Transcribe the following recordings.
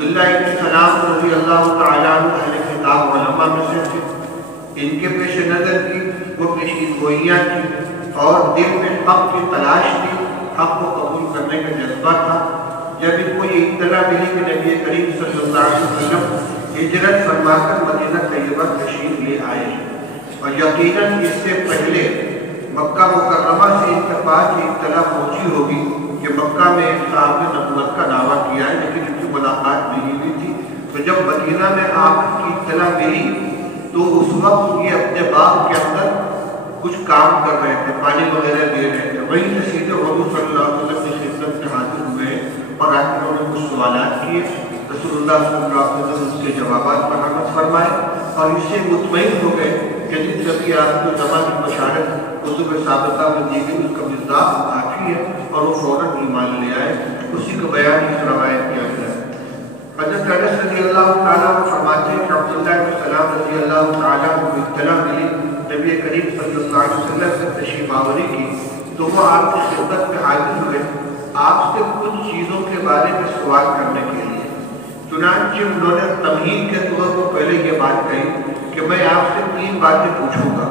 عبداللہ ابن سلام رضی اللہ تعالیٰ عنہ اہل کتاب علماء میں سے تھے. ان کے پیش نظر کی وہ پیشین گوئیاں کی اور دل میں حق کی تلاش تھی، حق کو قبول کرنے کا جذبہ تھا. جب ان کو یہ اطلاع ملی کہ نبی کریم صلی اللہ علیہ وسلم ہجرت فرما کر مدینہ طیبہ تشریف لے آئے اور یقیناً اس سے پہلے مکہ مکرمہ سے ان کے پاس یہ اطلاع پہنچی ہوگی کہ مکہ میں ایک صاحب نے نبوت کا دعویٰ کیا ہے لیکن ان کی ملاقات نہیں ہوئی تھی. تو جب مدینہ میں آپ کی اطلاع ملی تو اس وقت یہ اپنے باغ کے اندر کچھ کام کر رہے تھے، پانی وغیرہ دے رہے تھے. وہیں سے سیدھے حضور صلی اللہ علیہ وسلم کی خدمت میں حاضر ہوئے اور آ کے انہوں نے کچھ سوالات کیے. رسول اللہ صلی اللہ علیہ وسلم اس کے جوابات مرحمت فرمائے اور اس سے مطمئن ہو گئے کہ جس جبکہ آپ کو جمع کی بشارت کتب ثابتہ میں دی گئی اس کا مصداق کافی ہے اور وہ فوراً ایمان لے آئے. اسی کو بیان اس روایت کیا گیا ہے. حضرت انس رضی اللہ تعالیٰ عنہ فرماتے ہیں کہ عبداللہ بن سلام رضی اللہ تعالیٰ عنہ کو اطلاع ملی نبی کریم صلی اللہ علیہ وسلم سے تشریف آوری کی تو وہ آپ کی خدمت میں حاضر ہوئے آپ سے کچھ چیزوں کے بارے میں سوال کرنے کے لیے. چنانچہ انہوں نے تمہید کے طور پر پہلے یہ بات کہی کہ میں آپ سے 3 باتیں پوچھوں گا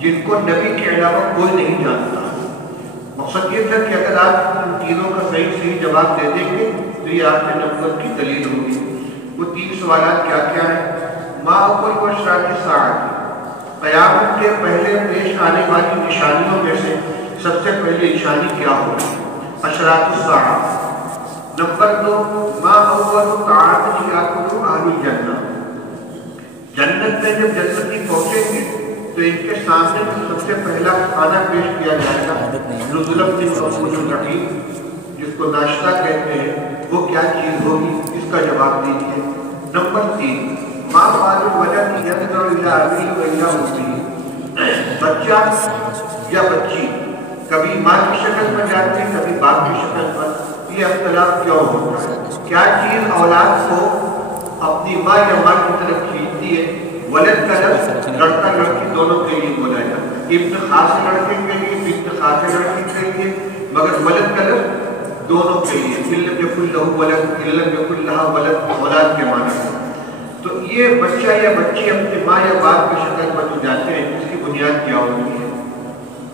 جن کو نبی کے علاوہ کوئی نہیں جانتا. مقصد یہ تھا کہ اگر آپ ان تینوں کا صحیح جواب دے دیں گے تو یہ آپ کے نبوت کی دلیل ہوگی. وہ 3 سوالات کیا کیا ہیں؟ ما اول و اشراط الساعۃ، قیامت کے پہلے پیش آنے والی نشانیوں میں سے سب سے پہلی نشانی کیا ہوگی؟ اشراط الساعۃ. نمبر 2، ما اول طعام یاکلہ اہل الجنہ، جنت میں جب جنتی پہنچیں گے تو ان کے سامنے سب سے پہلا کھانا پیش کیا جائے گا نزلا من غفور رحیم، جس کو ناشتہ کہتے ہیں. وہ کیا چیز ہوگی؟ اس کا جواب دیجیے. نمبر 3، ما بال الولد یرجع الی ابیہ و الی امہ، بچہ یا بچی کبھی ماں کی شکل میں جاتے ہیں کبھی باپ کی شکل پر. یہ اختلاف کیوں ہوتا ہے؟ کیا چیز اولاد کو اپنی ماں یا ماں کی طرف کھینچتی ہے؟ ولد کا لفظ لڑکا لڑکی دونوں کے لیے بولا جاتا ہے، ابن خاص لڑکے کے لیے، بنت خاص لڑکی کے لیے، مگر ولد کا لفظ دونوں کے لیے. لم یکن لہ ولد، لم یکن لہا ولد، اولاد کے معنی ہے. تو یہ بچہ یا بچی اپنے ماں یا باپ کی شکل پر جو جاتے ہیں اس کی بنیاد کیا ہوتی ہے؟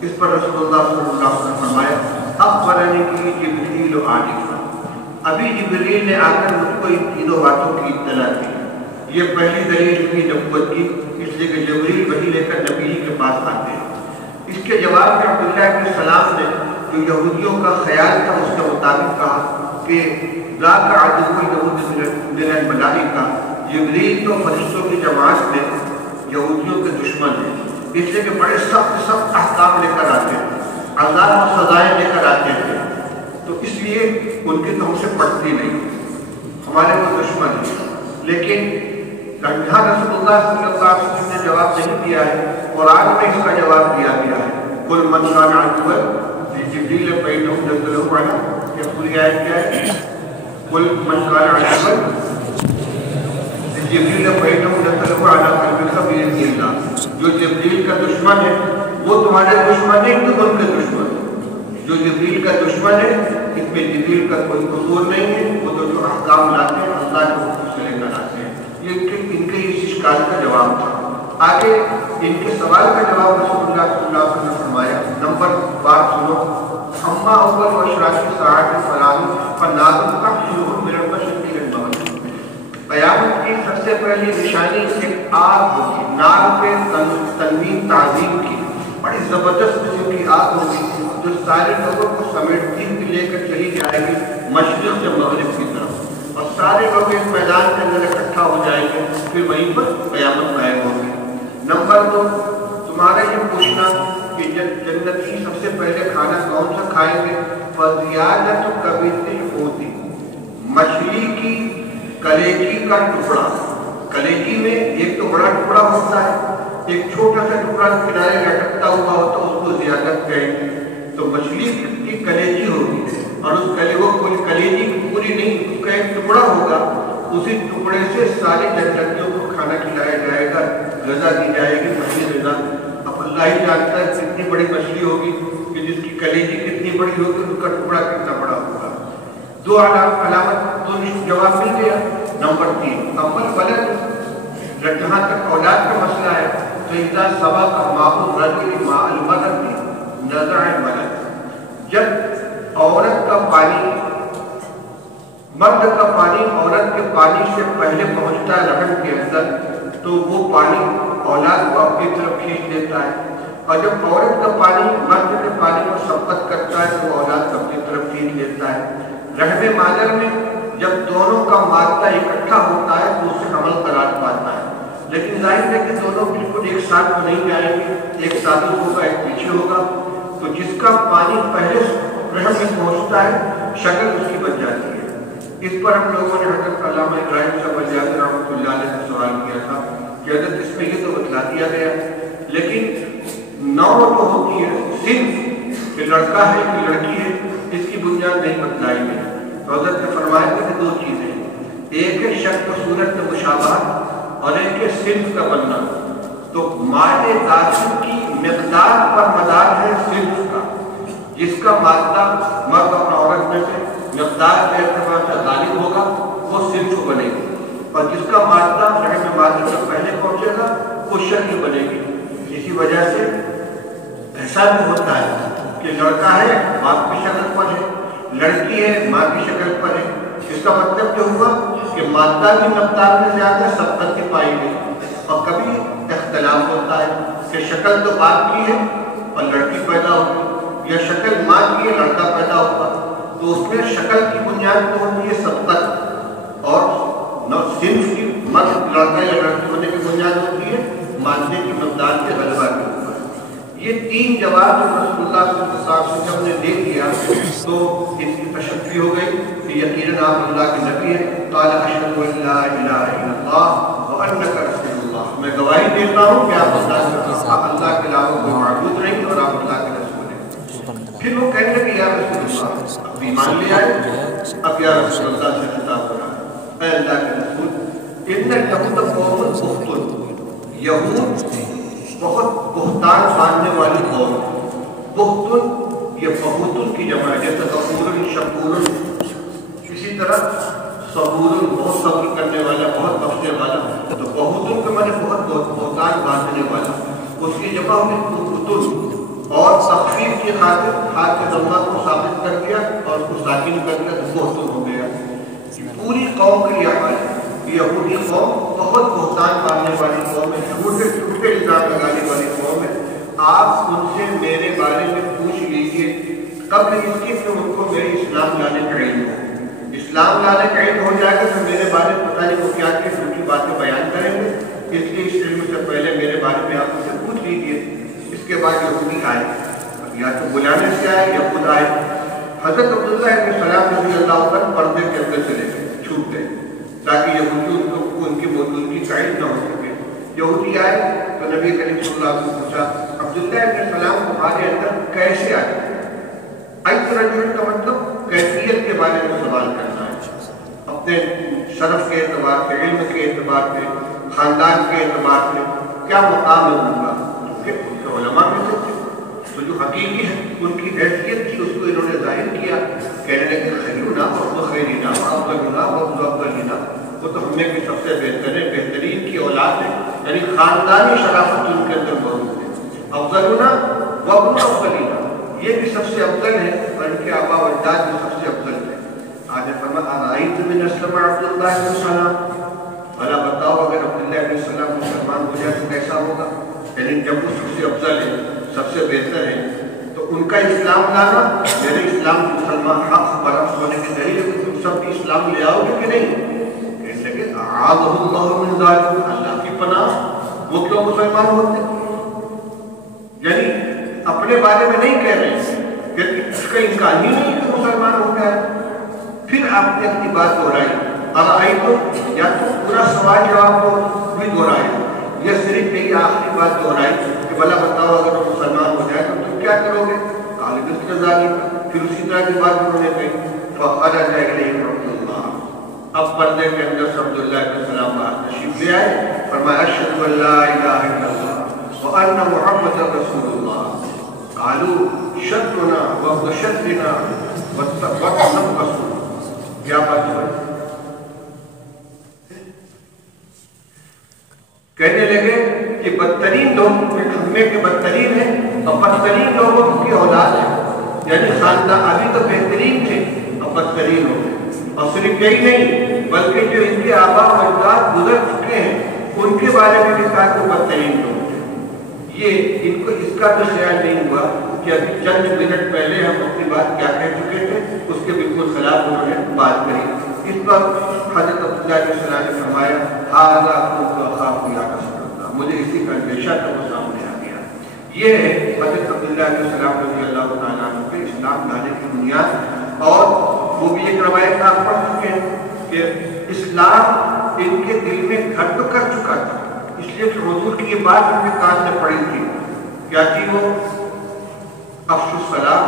اس پر رسول اللہ صلی اللہ علیہ وسلم فرمایا اخبرنی کی جبریل آنفا، ابھی جبریل نے آ کر مجھ کو ان تینوں باتوں کی اطلاع دی. یہ پہلی دلیل ہوئی نبوت کی، اس لیے کہ جبریل وحی لے کر نبی کے پاس آتے ہیں. اس کے جواب میں عبداللہ بن سلام نے جو یہودیوں کا خیال تھا اس کے مطابق کہا کہ ذاک عدو یہود من الملائکہ، جبریل تو فرشتوں کی جماعت میں یہودیوں کے دشمن ہیں، اس لیے کہ بڑے سخت احکام لے کر آتے ہیں، عذاب و سزائیں لے کر آتے ہیں. تو اس لیے ان کی تو ہم سے پڑتی نہیں، ہمارے وہ دشمن ہیں. لیکن یہاں رسول اللہ صلی اللہ علیہ وسلم نے جواب نہیں دیا ہے، قرآن میں اس کا جواب دیا گیا ہے. قل من کان عدوا لجبریل فإنہ نزلہ علی، یہ پوری آیت کیا ہے؟ قل من کان عدوا لجبریل فإنہ نزلہ علی قلبک بإذن اللہ. جو جبریل کا دشمن ہے وہ تمہارے دشمن ہے، تم ان کے دشمن. جو جبریل کا دشمن ہے اس میں جبریل کا کوئی قصور نہیں ہے، وہ تو جو احکام لاتے ہیں اللہ کے حکم سے لے کر آتے ہیں. یہ ان کے اس اشکال کا جواب تھا. آگے ان کے سوال کا جواب رسول اللہ صلی اللہ علیہ وسلم نے فرمایا. نمبر بات سنو، اما اول و اشراط الساعۃ فلاح فنار تحشر من المشرق الى المغرب، قیامت کی سب سے پہلی نشانی ایک آگ ہوگی، نار پہ تنوین تعظیم کی، بڑی زبردست قسم کی آگ ہوگی جو سارے لوگوں کو سمیٹتی ہوئی لے کر چلی جائے گی مشرق سے مغرب کی طرف، اور سارے لوگ اس میدان کے اندر اکٹھا ہو جائیں گے، پھر وہیں پر قیامت قائم ہوگی. نمبر 2، تمہارا یہ پوچھنا کہ جنتی سب سے پہلے کھانا کون سا کھائیں گے؟ فَزِيَادَةُ كَبِدِ الْحُوتِ، مچھلی کی کلیجی کا ٹکڑا. کلیجی میں ایک تو بڑا ٹکڑا ہوتا ہے، ایک چھوٹا سا ٹکڑا کنارے لٹکتا ہوا ہوتا ہے، اس کو زیادت کہیں گے. تو مچھلی کی کلیجی ہوگی اور اس وہ کلیجی پوری نہیں، اس کا ایک ٹکڑا ہوگا، اسی ٹکڑے سے ساری جنتیوں کو کھانا کھلایا جائے گا، غذا دی جائے گی، مچھلی غذا. اب اللہ ہی جانتا ہے کتنی بڑی مچھلی ہوگی کہ جس کی کلیجی کتنی بڑی ہوگی، ان کا ٹکڑا کتنا بڑا ہوگا. 2 علامت 2 جواب مل گیا. نمبر 3 اول ولد، جہاں تک اولاد کا مسئلہ ہے تو اذا سبق ماء الرجل ماء المرأة نزع الولد، جب عورت کا پانی، مرد کا پانی عورت کے پانی سے پہلے پہنچتا ہے رحم کے اندر تو وہ پانی اولاد کو اپنی طرف کھینچ لیتا ہے، اور جب عورت کا پانی مرد کے پانی کو سبقت کرتا ہے تو اولاد کو اپنی طرف کھینچ لیتا ہے۔ رحم مادر میں جب دونوں کا مادہ اکٹھا ہوتا ہے تو اسے حمل قرار پاتا ہے، لیکن ظاہر ہے کہ دونوں بالکل ایک ساتھ تو نہیں جائیں گے، ایک ساتھ ہوگا ایک پیچھے ہوگا، تو جس کا پانی پہلے رحم میں پہنچتا ہے شکل اس کی بن جاتی ہے۔ اس پر ہم لوگوں نے حضرت علامہ ابراہیم صاحب الجاظر رحمۃ اللہ علیہ سے سوال کیا تھا کہ حضرت اس میں یہ تو بتلا دیا گیا لیکن نو تو ہوتی ہے صرف کہ لڑکا ہے کہ لڑکی ہے اس کی بنیاد نہیں بتلائی گئی، تو حضرت نے فرمایا کہ دو چیزیں، ایک ہے شکل و صورت میں مشابہت اور ایک ہے صنف کا بننا، تو مائع داخل کی مقدار پر مدار ہے صنف کا، جس کا مادہ مرد اور عورت میں سے مقدار کے اعتبار سے غالب ہوگا وہ صنف بنے گی، اور جس کا مادہ رحم مادہ سے پہلے پہنچے گا وہ شکل بنے گی۔ اسی وجہ سے ایسا بھی ہوتا ہے کہ لڑکا ہے باپ کی شکل پر ہے، لڑکی ہے ماں کی شکل پر ہے، اس کا مطلب کیا ہوا کہ مادہ کی مقدار میں زیادہ سبقت کی پائی گئی، اور کبھی اختلاف ہوتا ہے کہ شکل تو باپ کی ہے اور لڑکی پیدا ہوگی، یا شکل ماں کی ہے لڑکا پیدا ہوگا، تو اس میں شکل کی بنیاد تو ہوتی ہے سبقت، اور صنف کی مرد لڑکا یا لڑکی ہونے کی بنیاد ہوتی ہے مادے کی مقدار کے غلبہ کے اوپر۔ یہ تین جواب جو رسول اللہ صلی اللہ علیہ وسلم نے دے دیا تو اس کی تشفی ہو گئی کہ یقیناً آپ اللہ کے نبی ہیں۔ قال اشہد ان لا الہ الا اللہ وانک رسول اللہ، میں گواہی دیتا ہوں کہ آپ اللہ کے علاوہ کوئی معبود نہیں اور آپ اللہ کے رسول ہیں۔ پھر وہ کہنے لگے یا رسول اللہ، اب ایمان لے آئے، اب یا رسول اللہ سے خطاب ہو رہا ہے، اے اللہ کے رسول، ان اليہود قوم بہتون، یہود بہت بہتان باندھنے والی قوم ہے۔ بہتن یہ بہتن کی جمع ہے، جیسے غفور شکور، اسی طرح صبور بہت صبر کرنے والا بہت بخشنے والا، تو بہتن کے معنی بہت بہتان باندھنے والا، اس کی جمع ہوئی بہتن، اور تخفیف کی خاطر ہاتھ کے ضمہ کو ثابت کر دیا اور اس کو ساکن کر دیا تو بہتن ہو گیا۔ پوری قوم کا یہ حال ہے، یہودی قوم بہت بہتان باندھنے والی قوم ہے، جھوٹے جھوٹے الزام لگانے والی قوم ہے۔ آپ ان سے میرے بارے میں پوچھ لیجئے قبل اس کی کہ ان کو میرے اسلام لانے کا علم ہو، اسلام لانے کا علم ہو جائے گا تو میرے بارے میں پتہ نہیں وہ کیا کیا جھوٹی باتیں بیان کریں گے، اس لیے اس علم سے پہلے میرے بارے میں آپ ان سے پوچھ لیجئے۔ اس کے بعد یہودی آئے، یا تو بلانے سے آئے یا خود آئے۔ حضرت عبداللہ ابن سلام رضی اللہ عنہ پردے کے اندر چلے گئے، چھوٹ گئے، تاکہ یہودی ان کی موجودگی کا علم نہ ہو سکے۔ یہودی آئے تو نبی کریم صلی اللہ علیہ وسلم پوچھا عبداللہ ابن سلام تمہارے اندر کیسے آئے؟ ایت رجل کا مطلب کیفیت کے بارے میں سوال کرنا ہے، اپنے شرف کے اعتبار سے، علم کے اعتبار سے، خاندان کے اعتبار سے کیا مقام ہے ان کا، کیونکہ ان کے علماء میں سے تھے تو جو حقیقی ہے ان کی حیثیت تھی اس کو انہوں نے ظاہر کیا، کہنے لگے خیرنا و خیرنا و افضلنا و افضلنا، وہ تو ہم میں کی سب سے بہترین کی اولاد ہے، یعنی خاندانی شرافت ان کے اندر موجود ہے۔ افضلنا و افضلنا، یہ بھی سب سے افضل ہے اور ان کے آبا و اجداد بھی سب سے افضل ہے۔ آج فرمایا ارائیت من اسلم عبداللہ بن سلام، بھلا بتاؤ اگر عبداللہ بن سلام مسلمان ہو جائے تو کیسا ہوگا، یعنی جب وہ سب سے افضل ہے سب سے بہتر ہے تو ان کا اسلام لانا میرے اسلام مسلمان حق برحق ہونے کی دلیل ہے کہ تم سب بھی اسلام لے آؤ گے کہ نہیں؟ کہنے لگے اعاذہ اللہ من ذالک، اللہ کی پناہ، وہ کیوں مسلمان ہوتے؟ یعنی اپنے بارے میں نہیں کہہ رہے کہ اس کا امکان ہی نہیں کہ مسلمان ہو گیا ہے۔ پھر آپ نے اپنی بات دہرائی، ارائیتم، یا تو پورا سوال جواب کو بھی دہرائی یا صرف یہی آخری بات دہرائی کہ بھلا بتاؤ اگر وہ مسلمان ہو جائے تو تم کیا کرو گے؟ قال مثل ذلک، پھر اسی طرح کی بات انہوں نے کہی۔ فخرج الیہم عبداللہ، اب پردے کے اندر سے عبداللہ بن سلام باہر تشریف لے آئے، فرمایا اشہد ان لا الہ الا اللہ وان محمد رسول اللہ۔ قالوا شدنا وهو شدنا وتنقصوا، کیا بات ہے؟ کہ بدترین لوگ میں کے بدترین ہیں اور بدترین لوگوں کی اولاد ہے، یعنی خاندان ابھی تو بہترین تھے اور بدترین ہو گئے۔ اور صرف یہی نہیں بلکہ جو ان کے آبا و اجداد گزر چکے ہیں ان کے بارے میں بھی کہا کہ بدترین لوگ تھے۔ یہ ان کو اس کا بھی خیال نہیں ہوا کہ ابھی چند منٹ پہلے ہم اپنی بات کیا کہہ چکے تھے، اس کے بالکل خلاف انہوں نے بات کری۔ اس پر حضرت عبداللہ علیہ السلام نے فرمایا ھذا كنت اخاف یا رسول اللہ، مجھے اسی کا اندیشہ تھا وہ سامنے آ گیا۔ یہ ہے حضرت عبداللہ علیہ السلام رضی اللہ تعالیٰ عنہ کے اسلام لانے کی بنیاد، اور وہ بھی ایک روایت آپ پڑھ چکے ہیں کہ اسلام ان کے دل میں گھر تو کر چکا تھا، اس لیے کہ حضور کی یہ بات ان کے کان میں پڑی تھی، کیا تھی وہ؟ افشوا السلام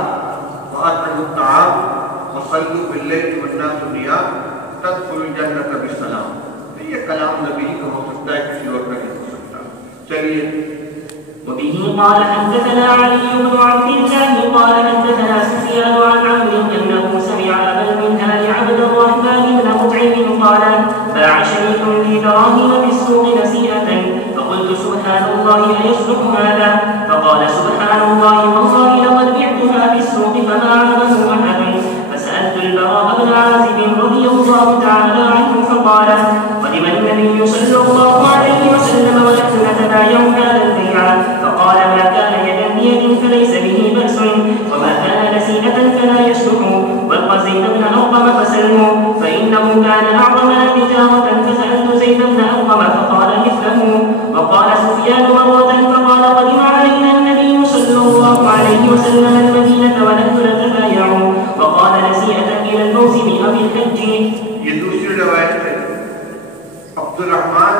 واطعموا الطعام وصلوا باللیل والناس نیام تدخلوا الجنۃ بسلام۔ یہ کلام نبی کا ہو سکتا ہے، کسی اور کا نہیں ہو سکتا۔ چلیے وبه قال حدثنا علي بن عبد الله قال حدثنا سفيان عن عمرو انه سمع ابا المنهال عبد الرحمن بن مطعم قال باع شريك لي دراهم بالسوق نسيئة فقلت سبحان الله أيصدق هذا؟ فقال سبحان الله والله لقد بعتها بالسوق فما عابه أحد. فسألت البراء بن عازب رضي الله تعالى عنه فقال قدم النبي صلى الله عليه وسلم ونحن نتبايع هذا البيع فقال ما كان يدا بيد فليس به بأس وما كان نسيئة فلا يصلح والق زيد بن أرقم فسلموا فإنه كان أعظمنا تجارة. فسألت زيد بن أرقم فقال مثله. وقال سفيان مرة فقال قدم علينا النبي صلى الله عليه وسلم المدينة ونحن نتبايع وقال نسيئة إلى الموسم أو الحج. یہ دوسری روایت ہے عبد الرحمن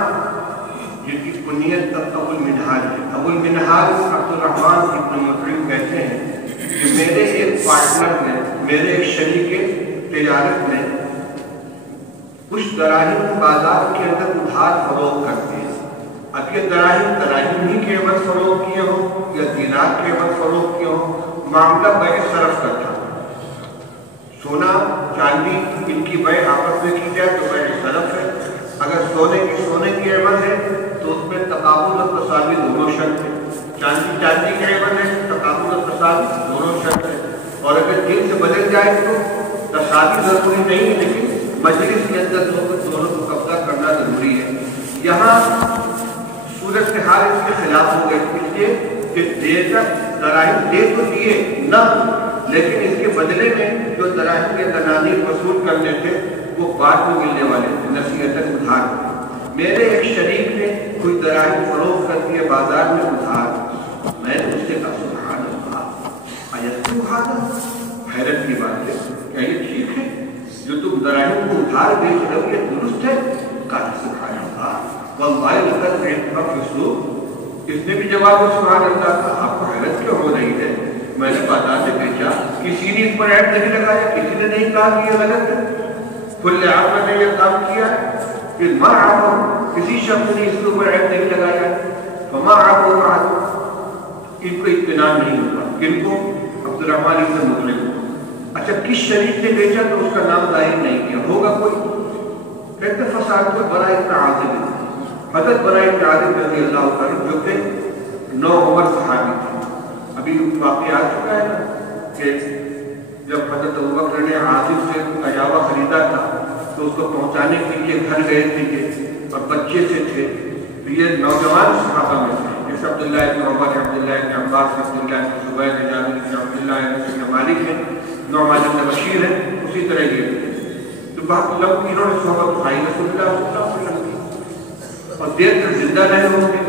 جن کی کنیت ابو المنہال ہے۔ ابو المنہال عبد الرحمن ابن مطعم کہتے ہیں کہ میرے ایک پارٹنر نے، میرے ایک شریک تجارت نے کچھ دراہم بازار کے اندر ادھار فروخت کرتے ہیں۔ اب یہ دراہم ہی کے عوض فروخت کیے ہوں یا دینار کے عوض فروخت کیے ہوں، معاملہ بیع صرف کا تھا۔ سونا چاندی ان کی بیع آپس میں کی جائے تو بیع صرف ہے، اگر سونے کی عوض ہے تو اس میں تقابل اور تساوی دونوں شرط ہیں، چاندی کے عوض ہے تقابل اور تساوی دونوں شرط ہے، اور اگر دن سے بدل جائے تو تساوی ضروری نہیں ہے لیکن مجلس کے اندر دونوں کو قبضہ کرنا ضروری ہے۔ یہاں صورتحال اس کے خلاف ہو گئی، اس لیے کہ دے کر دراہم دے تو دیے نہ، لیکن اس کے بدلے میں جو دراہم کے دنانیر وصول کرنے تھے وہ بعد میں ملنے والے تھے، نصیحتاً ادھار۔ میرے ایک شریک نے کوئی دراہم فروخت کر دیے بازار میں ادھار، میں نے اس سے کہا سبحان اللہ ایسو ہاتھ، حیرت کی بات ہے، کیا یہ ٹھیک ہے جو تم دراہم کو ادھار بیچ رہے ہو، یہ درست ہے؟ کہا سبحان اللہ واللہ لقد بعتها في السوق۔ اس نے بھی جواب سبحان اللہ کہا، آپ کو حیرت کیوں ہو رہی ہے؟ میں نے بازار میں بیچا، کسی نے اس پر عیب نہیں لگایا، کسی نے نہیں کہا کہ یہ غلط ہے، کل عام نے یہ کام کیا پھر ما عام کسی شخص نے اس کے اوپر عیب نہیں لگایا، فما عام ان کو اطمینان نہیں ہوگا، کن کو؟ عبد الرحمن ابن مطعم کو۔ اچھا کس شریک نے بیچا تو اس کا نام ظاہر نہیں کیا، ہوگا کوئی؟ کہتے فساد کو بڑا ابن عازب، حضرت برا ابن عازب رضی اللہ تعالیٰ جو کہ 9 عمر صحابی تھے۔ ابھی واقعہ آ چکا ہے نا کہ جب حضرت ابوبکر نے عازب سے اجاوا خریدا تھا تو اس کو پہنچانے کے لیے گھر گئے تھے اور بچے سے تھے، تو یہ نوجوان صحابہ میں تھے، جیسے عبداللہ ابن عمر، عبداللہ ابن عباس، عبداللہ ابن زبیر، جابر بن عبداللہ ابن مالک ہے، نعمان بن بشیر ہے، اسی طرح یہ تو بہت لوگ انہوں نے صحبت اٹھائی رسول اللہ صلی اللہ علیہ وسلم کی اور دیر تک زندہ رہے ہوں گے۔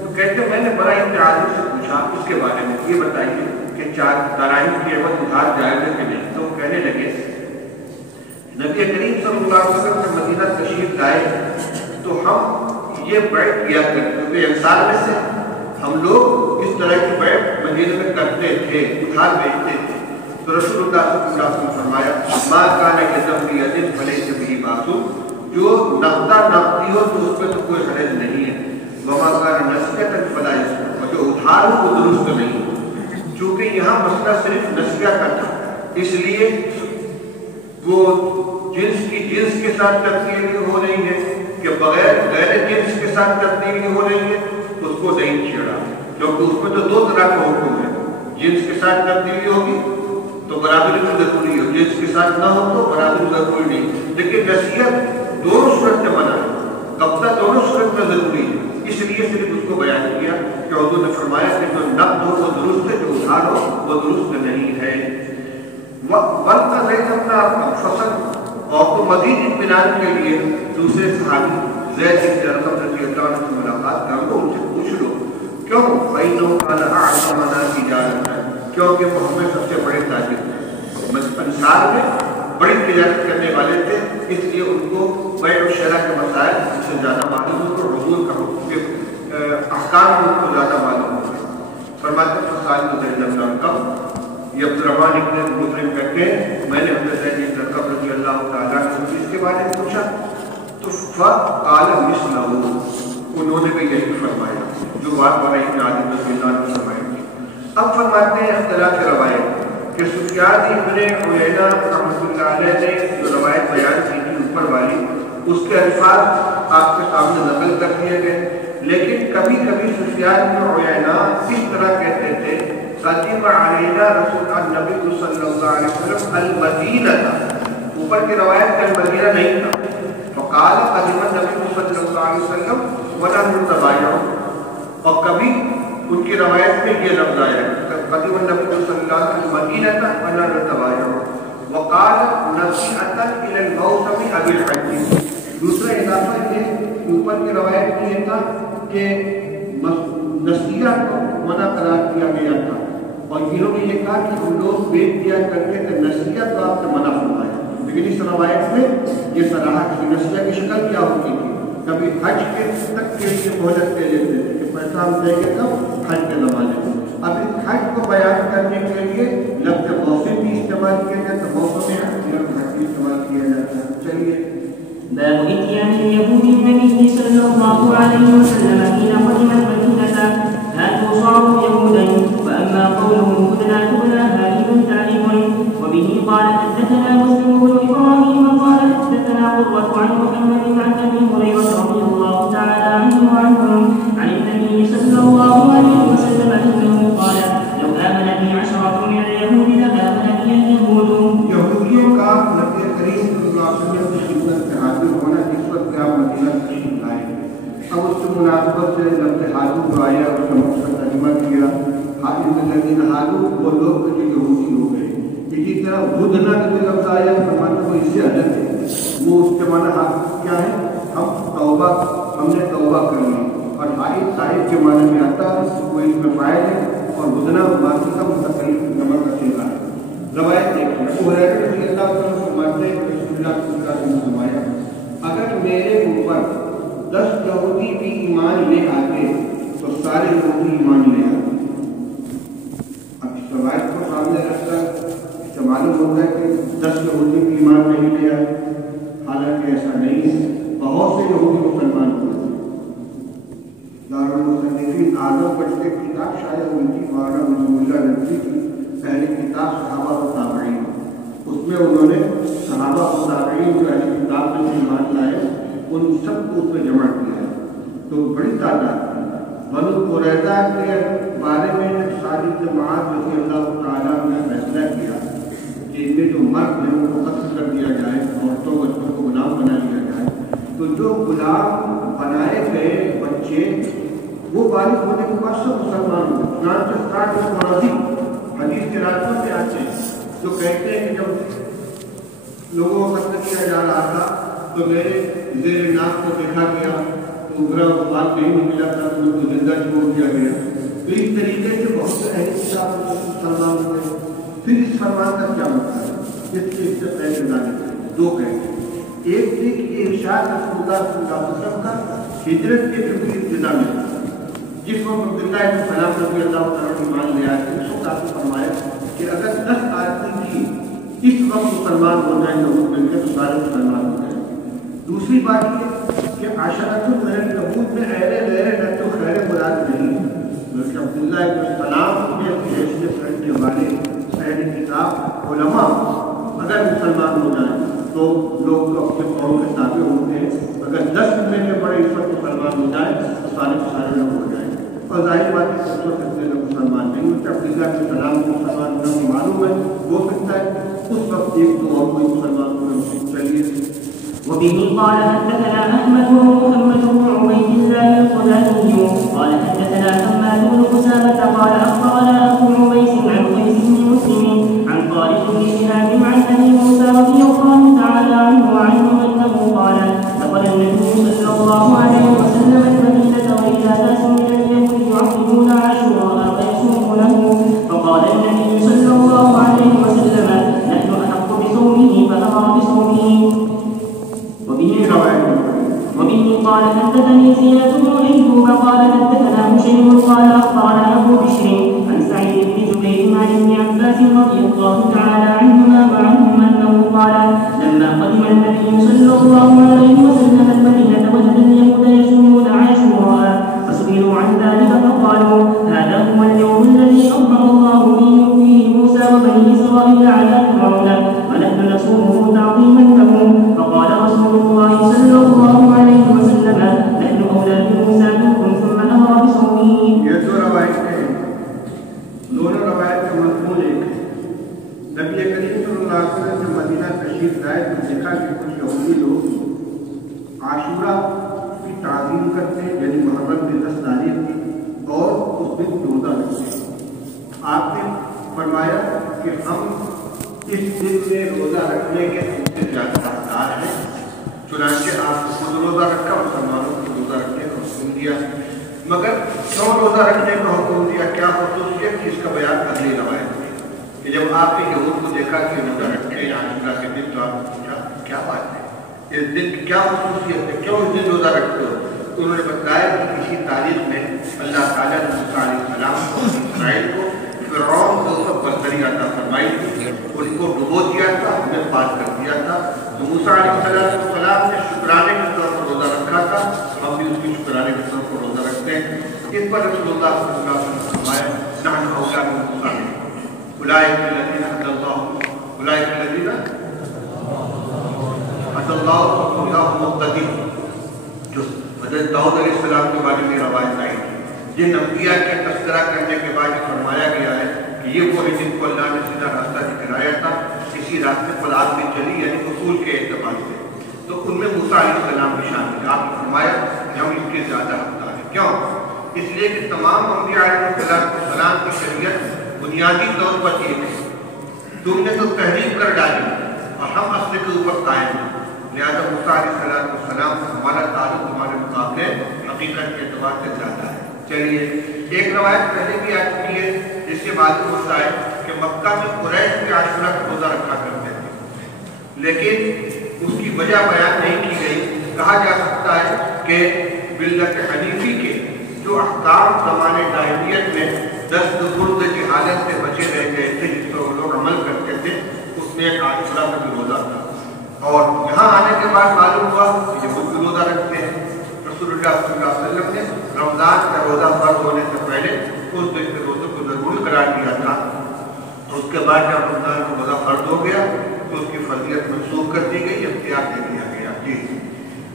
تو کہتے میں نے بڑا ابن عازب سے پوچھا اس کے بارے میں، یہ بتائیے کہ 4 دراہم کی عوض ادھار جائز ہے کہ نہیں؟ تو کہنے لگے نبی کریم صلی اللہ علیہ وسلم سے مدینہ تشریف لائے تو ہم یہ بیع کیا کرتے، کیونکہ انصار میں سے ہم لوگ اس طرح کی بیع مدینہ میں کرتے تھے، ادھار بیچتے تھے۔ تو رسول اللہ صلی اللہ علیہ وسلم فرمایا ما کان یدم بیدن فلیس به باس، جو نقدہ نقدی ہو تو اس میں تو کوئی حرج نہیں ہے، وما کان نسیۃ فلا یصح، اور جو ادھار ہو وہ درست نہیں۔ چونکہ یہاں مسئلہ صرف نسیہ کا تھا، اس لیے وہ جنس کی جنس کے ساتھ تبدیلی ہو رہی ہے کہ بغیر غیر جنس کے ساتھ تبدیلی ہو رہی ہے، اس کو کو نہیں چھیڑا، کیونکہ اس میں تو 2 طرح کا حکم ہے، جنس کے ساتھ تبدیلی ہوگی تو برابری میں ضروری ہے، جنس کے ساتھ نہ ہو تو برابری ضروری نہیں، لیکن نصیحت دونوں صورت میں منع ہے، قبضہ دونوں صورت میں ضروری ہے، اس لیے صرف اس کو بیان کیا کہ حضور نے فرمایا کہ جو نقد ہو وہ درست ہے، جو ادھار ہو وہ درست نہیں ہے۔ وقت زید اپنا فصل اور تو مزید اطمینان کے لیے دوسرے صحابی زید بن ارقم رضی اللہ عنہ سے ملاقات کر لو، ان سے پوچھ لو کیوں؟ فَإِنَّهُ كَانَ أَعْظَمَنَا تِجَارَةً، کیونکہ وہ ہمیں سب سے بڑے تاجر تھے، انصار میں بڑی تجارت کرنے والے تھے، اس لیے ان کو بیع و شرع کے مسائل سے زیادہ معلوم ہو اور حضور کا حکم کے احکام ان کو زیادہ معلوم ہو۔ فرماتے ہیں فسائل کو زید بن ارقم، یہ عبدالرحمن ابن مسلم کہتے ہیں میں نے حضرت زید بن ارقم رضی اللہ تعالیٰ عنہ سے اس کے بارے میں پوچھا تو فقال مثلہ، انہوں نے بھی یہی فرمایا جو بات بڑی عادت رضی اللہ عنہ فرمائی تھی۔ اب فرماتے ہیں اختلاف روایت کہ سفیان ابن عیینہ رحمۃ اللہ علیہ نے جو روایت بیان کی تھی اوپر والی، اس کے الفاظ آپ کے سامنے نقل کر دیے گئے، لیکن کبھی کبھی سفیان بن عیینہ اس طرح کہتے تھے قدم علینا رسول النبی صلی اللہ علیہ وسلم المدینہ، اوپر کی روایت کا المدینہ نہیں تھا، فقال قدم النبی صلی اللہ علیہ وسلم ونحن نتبايع، اور کبھی ان کی روایت میں یہ لفظ آیا قدم النبی صلی اللہ علیہ وسلم المدینہ ونحن نتبايع، وقال نصیحۃ الی الموسم ابی الحج، دوسرا اضافہ یہ اوپر کی روایت میں یہ تھا کہ نصیحت کو منع قرار دیا گیا تھا، اور انہوں نے یہ کہا کہ ہم لوگ بیچ دیا کرتے تھے، نصیحت کو آپ سے منع فرمایا، لیکن اس روایت میں یہ صراحت کی نصیحت کی شکل کیا ہوتی تھی، کبھی حج کے تک کے لیے مہلت دے دیتے تھے کہ پیسہ ہم دیں گے تب حج کے زمانے میں، اب اس حج کو بیان کرنے کے لیے لفظ موسم بھی استعمال کیا جاتا ہے، موسم میں حج بھی استعمال کیا جاتا ہے۔ چلیے باب اتيان اليهود النبي صلى الله عليه وسلم حين قدم المدينة هاتوا صاروا يهودا، واما قوله هدنا تبنا هارب تائب، وبه قال حدثنا مسلم بن ابراهيم قال حدثنا قرة عن محمد عن ابي هريرة رضي الله تعالى عنه وعنهم عن النبي صلى الله عليه وسلم انه قال لو آمن بي 10 من اليهود لآمن بي اليهود۔ یہودیوں کا نبی کریم صلی اللہ علیہ وسلم کی خدمت میں حاضر ہونا جس وقت آپ مدینہ تشریف لائے، اب اس کی مناسبت سے لفظ حاضر جو آیا اس کا مقصد ترجمہ کیا، حاضر الذین حاضر وہ لوگ جو یہودی ہو گئے، اسی طرح ہدنا کا جو لفظ آیا فرماتے وہ اس سے الگ ہے، وہ اس کے معنی کیا ہے ہم نے توبہ کر لی، اور حائد صاحب کے معنی میں آتا ہے وہ اس میں فائل ہے، اور ہدنا باقی کا مستقل نمبر کا سیدھا ہے۔ روایت دیکھیں ابو ہریرہ رضی اللہ عنہ فرماتے ہیں کہ رسول اللہ صلی اللہ علیہ وسلم نے فرمایا اگر میرے اوپر 10 یہودی بھی ایمان لے آتے تو سارے یہودی ایمان لے آتے۔ اب اس روایت کو سامنے رکھ کر اس سے معلوم ہوتا ہے کہ 10 یہودی بھی ایمان نہیں لے آئے، حالانکہ ایسا نہیں ہے، بہت سے یہودی مسلمان ہوئے۔ دارالمصنفین اعظم بچ کے کتاب شاید ان کی مولانا نظم اللہ نقوی کی پہلی کتاب صحابہ و تابعین، اس میں انہوں نے صحابہ و تابعین جو اہل کتاب میں ایمان لائے ان سب کو اس میں جمع کیا ہے، تو بڑی تعداد بنو قریظہ کے بارے میں ساری جماعت رضی اللہ تعالیٰ نے فیصلہ کیا کہ ان میں جو مرد ہیں ان کو قتل کر دیا جائے، عورتوں بچوں کو غلام بنا لیا جائے، تو جو غلام بنائے گئے بچے وہ بالغ ہونے کے بعد سب مسلمان ہوئے، چنانچہ 60 مرضی حدیث کے راستوں سے آتے ہیں جو کہتے ہیں کہ جب لوگوں کو قتل کیا جا رہا تھا تو میرے زیر ناک کو دیکھا گیا تو ابھرا بات نہیں ملا تھا تو ان کو زندہ چھوڑ دیا گیا، تو اس طریقے سے بہت سے اہل کتاب مسلمان ہوئے۔ پھر اس فرمان کا کیا مطلب ہے؟ اس سے پہلے جانے دو کہتے ہیں، ایک تھی کہ ارشاد رسول اللہ صلی اللہ علیہ وسلم کا ہجرت کے چونکہ ابتدا میں جس وقت عبداللہ بن سلام رضی اللہ تعالیٰ ایمان لے آئے تھے، اس وقت آپ نے فرمایا کہ اگر 10 آدمی کی اس وقت مسلمان ہو جائیں یہود مل کے تو سارے مسلمان ہو جائیں۔ دوسری بات یہ کہ عشرۃ اہل تبوک میں اہل غیر نہ تو خیر مراد نہیں، بلکہ عبداللہ بن سلام کے حیثیت رکھنے والے اہل کتاب علماء اگر مسلمان ہو جائیں تو لوگ تو اپنے قوم کے تابع ہوتے ہیں، اگر 10 میں سے بڑے اس وقت مسلمان ہو جائیں تو سارے لوگ ہو جائیں۔ اور ظاہر بات ہے سب سے پہلے مسلمان نہیں ہوتے، اپنی ذات میں سلام کو مسلمان کو معلوم ہے ہو سکتا ہے اس وقت ایک دو اور کوئی مسلمان کو چلیے. وبه قال حدثنا احمد ومحمد بن عبيد الله الخزاعي قال حدثنا حماد بن اسامه قال اخبرنا ابو عبيس عن قيس بن مسلم عن طارق بن شهاب عن ابي موسى رضي الله تعالى عنه وعنه انه قال دخل النبي صلى الله عليه وسلم المدينه واذا ناس من اليهود يعظمون عاشوراء فيصومونه فقال النبي صلى الله عليه وسلم نحن احق بصومه فامر بصومه. وبه قال حدثني زياد بن ايوب قال حدثنا هشيم قال اخبرنا ابو بشر عن سعيد بن جبير عن ابن عباس رضي الله تعالى عنهما وعنهما انه قال لما قدم النبي صلى الله عليه وسلم المدينه وجد اليهود يصومون عاشوراء فسئلوا عن ذلك فقالوا هذا هو اليوم الذي امر الله فيه موسى وبني اسرائيل على فرعون ونحن نصومه تعظيما له. فقال رسول الله صلى الله عليه وسلم نحن اولاد موسى منكم ثم امر بصومه. یہ دو روایتیں دونوں روایت کا مضمون ایک ہے. نبی کریم صلی اللہ علیہ وسلم جب مدینہ تشریف لائے تو دیکھا کہ کچھ یہودی لوگ عاشورہ کی تعظیم کرتے ہیں، یعنی محرم کی 10 تاریخ کی، اور اس دن روزہ رکھتے ہیں. آپ نے فرمایا کہ ہم اس دن میں روزہ رکھنے کے ہم سے زیادہ حقدار ہیں، چنانچہ آپ نے خود روزہ رکھا، مسلمانوں کو روزہ رکھنے کا حکم دیا. مگر کیوں روزہ رکھنے کا حکم دیا، کیا خصوصیت کی، اس کا بیان اگلی روایت میں کہ جب آپ نے یہود کو دیکھا کہ روزہ رکھے عاشورہ کے دن، تو آپ نے پوچھا کیا بات ہے، اس دن کی کیا خصوصیت ہے، کیوں اس دن روزہ رکھتے ہو؟ تو انہوں نے بتایا کہ کسی تاریخ میں اللہ تعالیٰ نے موسیٰ علیہ السلام کو، اسرائیل کو، فرعون کو برتری عطا فرمائی تھی، ان کو ڈبو دیا تھا، ہمیں پاس کر دیا تھا. تو موسیٰ علیہ السلام نے شکرانے کے طور پر روزہ رکھا تھا، ہم بھی اس کی شکرانے کے طور پر روزہ رکھتے ہیں. اس پر رسول اللہ صلی اللہ علیہ وسلم نے فرمایا نحن اولاد موسیٰ اولئک الذین هدی اللہ اولئک الذین هدی اللہ مقتدی. جو حضرت داؤد علیہ السلام کے بارے میں روایت آئی تھی، جن انبیاء کا تذکرہ کرنے کے بعد یہ فرمایا گیا ہے کہ یہ وہ ہے جن کو اللہ نے سیدھا راستہ دکھلایا تھا، اسی راستے پر آپ بھی چلی، یعنی اصول کے اعتبار سے. تو ان میں موسیٰ علیہ السلام بھی شامل ہے. آپ نے فرمایا کہ ہم اس کے زیادہ حقدار ہیں. کیوں؟ اس لیے کہ تمام انبیاء علیہ السلام کی شریعت بنیادی طور پر یہ ہے، تم نے تو تحریف کر ڈالی اور ہم اصل کے اوپر قائم ہیں. لہٰذا موسیٰ علیہ السلام سے ہمارا تعلق ہمارے مقابلے حقیقت کے اعتبار سے زیادہ ہے. چلیے ایک روایت پہلے بھی آ چکی ہے جس سے معلوم ہوتا ہے کہ مکہ میں قریش بھی عاشورہ کا روزہ رکھا کرتے تھے، لیکن اس کی وجہ بیان نہیں کی گئی. کہا جا سکتا ہے کہ ملت حنیفی کے جو احکام زمانے جاہلیت میں دست خرد جہالت سے بچے رہ گئے تھے، جس پر وہ لوگ عمل کرتے تھے، اس میں ایک عاشورہ کا بھی روزہ تھا. اور یہاں آنے کے بعد معلوم ہوا کہ یہ خود بھی روزہ رکھتے ہیں. رسول اللہ صلی اللہ علیہ وسلم نے رمضان کا روزہ فرض ہونے سے پہلے اس دن کے روزے کو ضروری قرار دیا تھا. اس کے بعد جب رمضان کا روزہ فرض ہو گیا تو اس کی فضیلت منسوخ کر دی گئی، اختیار دے دیا گیا. جی.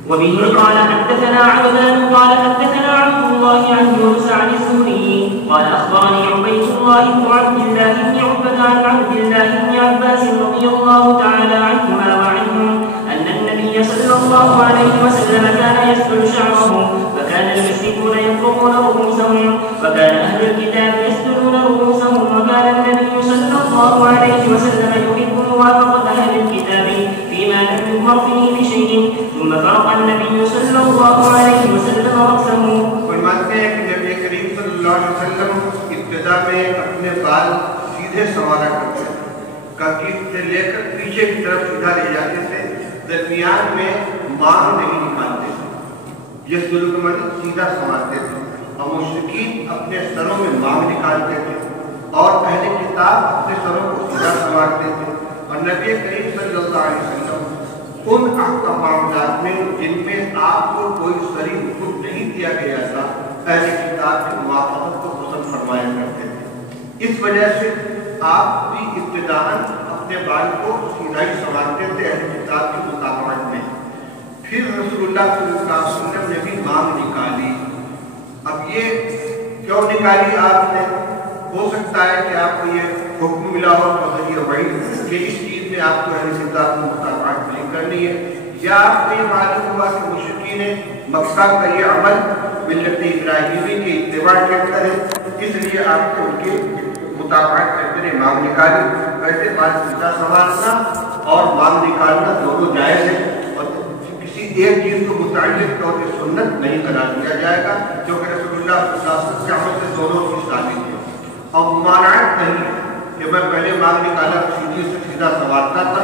وبه قال حدثنا عبدان قال حدثنا عبد الله عن يونس عن الزهري قال اخبرني عبيد الله بن عبد الله بن عتبة عن عبد الله بن عباس رضي الله تعالى عنهما وعنهم ان النبي صلى الله عليه وسلم كان يسدل شعره فكان المشركون يطرقون رؤوسهم وكان اهل الكتاب يسدلون رؤوسهم وكان النبي صلى الله عليه وسلم يحب موافقة اهل الكتاب فيما لم يؤمر فيه بشيء ثم فرق النبي صلى الله عليه وسلم رأسه. فرماتے ہیں کہ نبی کریم صلی اللہ علیہ وسلم ابتدا میں اپنے بال سیدھے سنوارا کرتے تھے، کاکیف سے لے کر پیچھے کی طرف سیدھا لے جاتے تھے، درمیان میں مانگ نہیں نکالتے تھے. یہ سلوک مطلب سیدھا سنوارتے تھے، اور مشرکین اپنے سروں میں مانگ نکالتے تھے اور اہل کتاب اپنے سروں کو سیدھا سنوارتے تھے. اور نبی کریم صلی اللہ علیہ وسلم ان معاملات میں جن میں آپ کو کوئی صریح حکم نہیں دیا گیا تھا، اہل کتاب کی موافقت کو پسند فرمایا کرتے تھے. اس وجہ سے آپ بھی ابتداءً اپنے بال کو سیدھا ہی سنوارتے تھے اہل کتاب کی مطابقت میں. پھر رسول اللہ صلی اللہ علیہ وسلم نے بھی مانگ نکالی. اب یہ کیوں کیوں نکالی آپ نے؟ ہو سکتا ہے کہ آپ کو یہ حکم ملا ہو بذریعہ وحی کہ اس چیز میں آپ کو اہل کتاب کی مطابقت نہیں کرنی ہے، یا آپ کو یہ معلوم ہوا کہ مشرکین مکہ کا یہ عمل ملت ابراہیمی کی اتباع کرتا ہے، اس لیے آپ کو ان کے مطابقت کرتے ہیں مانگ نکالی۔ ویسے بات سیدھا سوالنا اور مانگ نکالنا دونوں جائز ہے، اور کسی ایک چیز کو متعلق طور پر سنت نہیں قرار دیا جائے گا، کیونکہ رسول اللہ صلی اللہ علیہ وسلم کے عمل سے دونوں چیز ثابت ہے۔ اور ممانعت نہیں ہے کہ میں پہلے مانگ نکالا سیدھی سے سیدھا سوالتا تھا،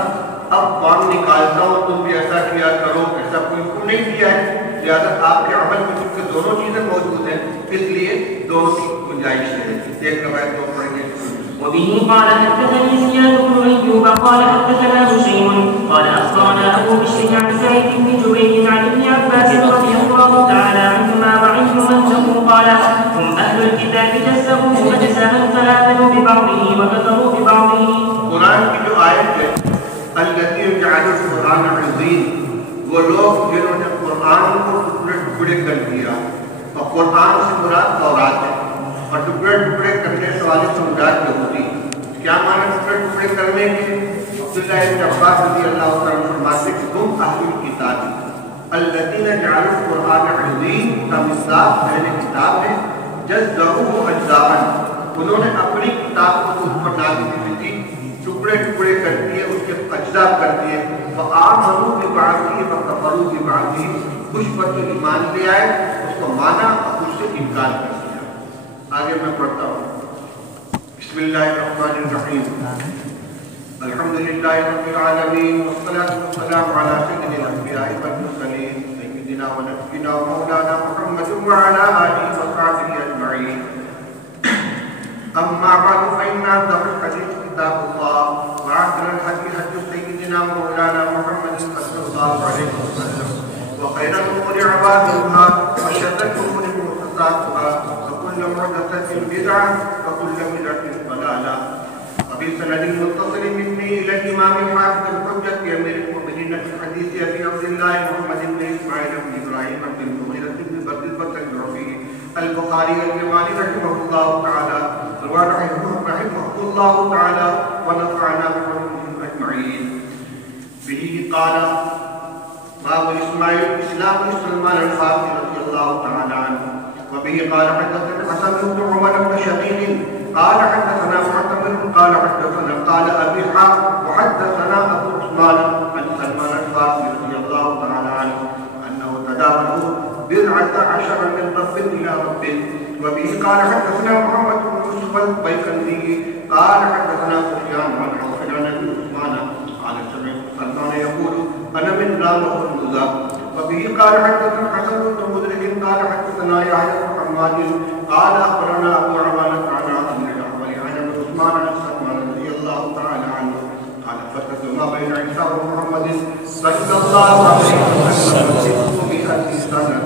اب مانگ نکالتا ہوں تم بھی ایسا کیا کرو، ایسا کوئی حکم نہیں دیا ہے، لہٰذا آپ کے عمل میں چونکہ دونوں چیزیں موجود ہیں اس لیے دونوں کی گنجائش ہے۔ ایک روایت دو پڑھیں گے۔ وبه قال حدثني زياد بن ايوب قال حدثنا هشيم قال اخبرنا ابو بشر عن سعيد بن جبير عن ابن عباس رضي الله تعالى عنهما وعنهم انه قال هم اهل الكتاب جزؤوا اجزاء فامنوا ببعضه وكفروا ببعضه۔ قرآن کی جو آیت ہے الذین جعلوا القرآن عضین، وہ لوگ جنہوں نے قرآن کو ٹکڑے ٹکڑے کر دیا، اور قرآن سے مراد تورات ہے، اور ٹکڑے ٹکڑے کرنے والے سمجھات یہودی۔ کیا معنی ٹکڑے ٹکڑے کرنے کے؟ عبداللہ بن عباس رضی اللہ عنہ فرماتے کہ ہم اہل الکتاب الذین جعلوا القرآن عضین کا مصداق اہل کتاب ہے، جزؤوا اجزاء، انہوں نے اپنی کتاب کو اس پر نازل کی تھی، ٹکڑے ٹکڑے کر دیے، اس کے اجزاء کر دیے، فآمنوا ببعضہ وکفروا ببعضہ، کچھ پر جو ایمان لے آئے اس کو مانا اور کچھ سے انکار کر دیا۔ آگے میں پڑھتا ہوں۔ بسم اللہ الرحمن الرحیم، الحمدللہ رب العالمین والصلاة والسلام علی سید الانبیاء والمرسلین سیدنا و نبینا و مولانا محمد وعلی آلہ وصحبہ اجمعین، اما بعد فإن أصدق الحديث كتاب الله وأحسن الهدي هدي سيدنا مولانا محمد صلى الله عليه وسلم، وخير الأمور عواقبها وشر الأمور محدثاتها وكل محدثة بدعة وكل بدعة ضلالة۔ وبسند المتصل مني إلى الإمام الحافظ الحجة أمير المؤمنين في حديث أبي عبد الله محمد بن إسماعيل بن إبراهيم بن المغيرة بن بدر الجعفي البخاري الجمالي رحمه الله تعالى رحمه الله تعالى ونفعنا بعلومه أجمعين۔ به قال باب إسماعيل إسلام سلمان الفارسي رضي الله تعالى عنه، وبه قال حدثنا حسن بن عمر بن شقيق قال حدثنا معتمر قال حدثنا قال أبي حاتم وحدثنا أبو عثمان عن سلمان الفارسي رضي الله تعالى عنه أنه تدابره 19 من رب إلى رب، وبه قال حدثنا محمد بن يوسف البيكندي قال حدثنا سفيان عن عوف عن أبي عثمان قال سمعت سلمان يقول أنا من رام والمزا، وبه قال حدثنا حسن بن مدرك قال حدثنا يحيى بن حماد قال أخبرنا أبو عوانة عن عاصم بن الأحول عن أبي عثمان عن سلمان رضي الله تعالى عنه قال فتت ما بين عيسى ومحمد صلى الله عليه وسلم 600 سنة۔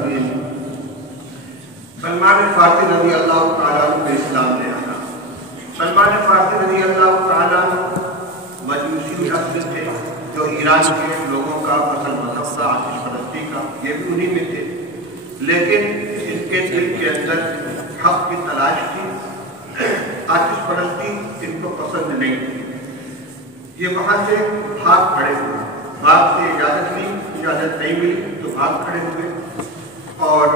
سلمان فارسی رضی اللہ تعالیٰ عنہ کے اسلام لے آنا۔ سلمان فارسی رضی اللہ تعالیٰ مجوسی اصل تھے، جو ایران کے لوگوں کا اصل مذہب تھا آتش پرستی کا، یہ بھی انہی میں تھے، لیکن ان کے دل کے اندر حق کی تلاش تھی، آتش پرستی ان کو پسند نہیں تھی۔ یہ وہاں سے بھاگ کھڑے ہوئے، باپ سے اجازت لی، اجازت نہیں ملی تو بھاگ کھڑے ہوئے اور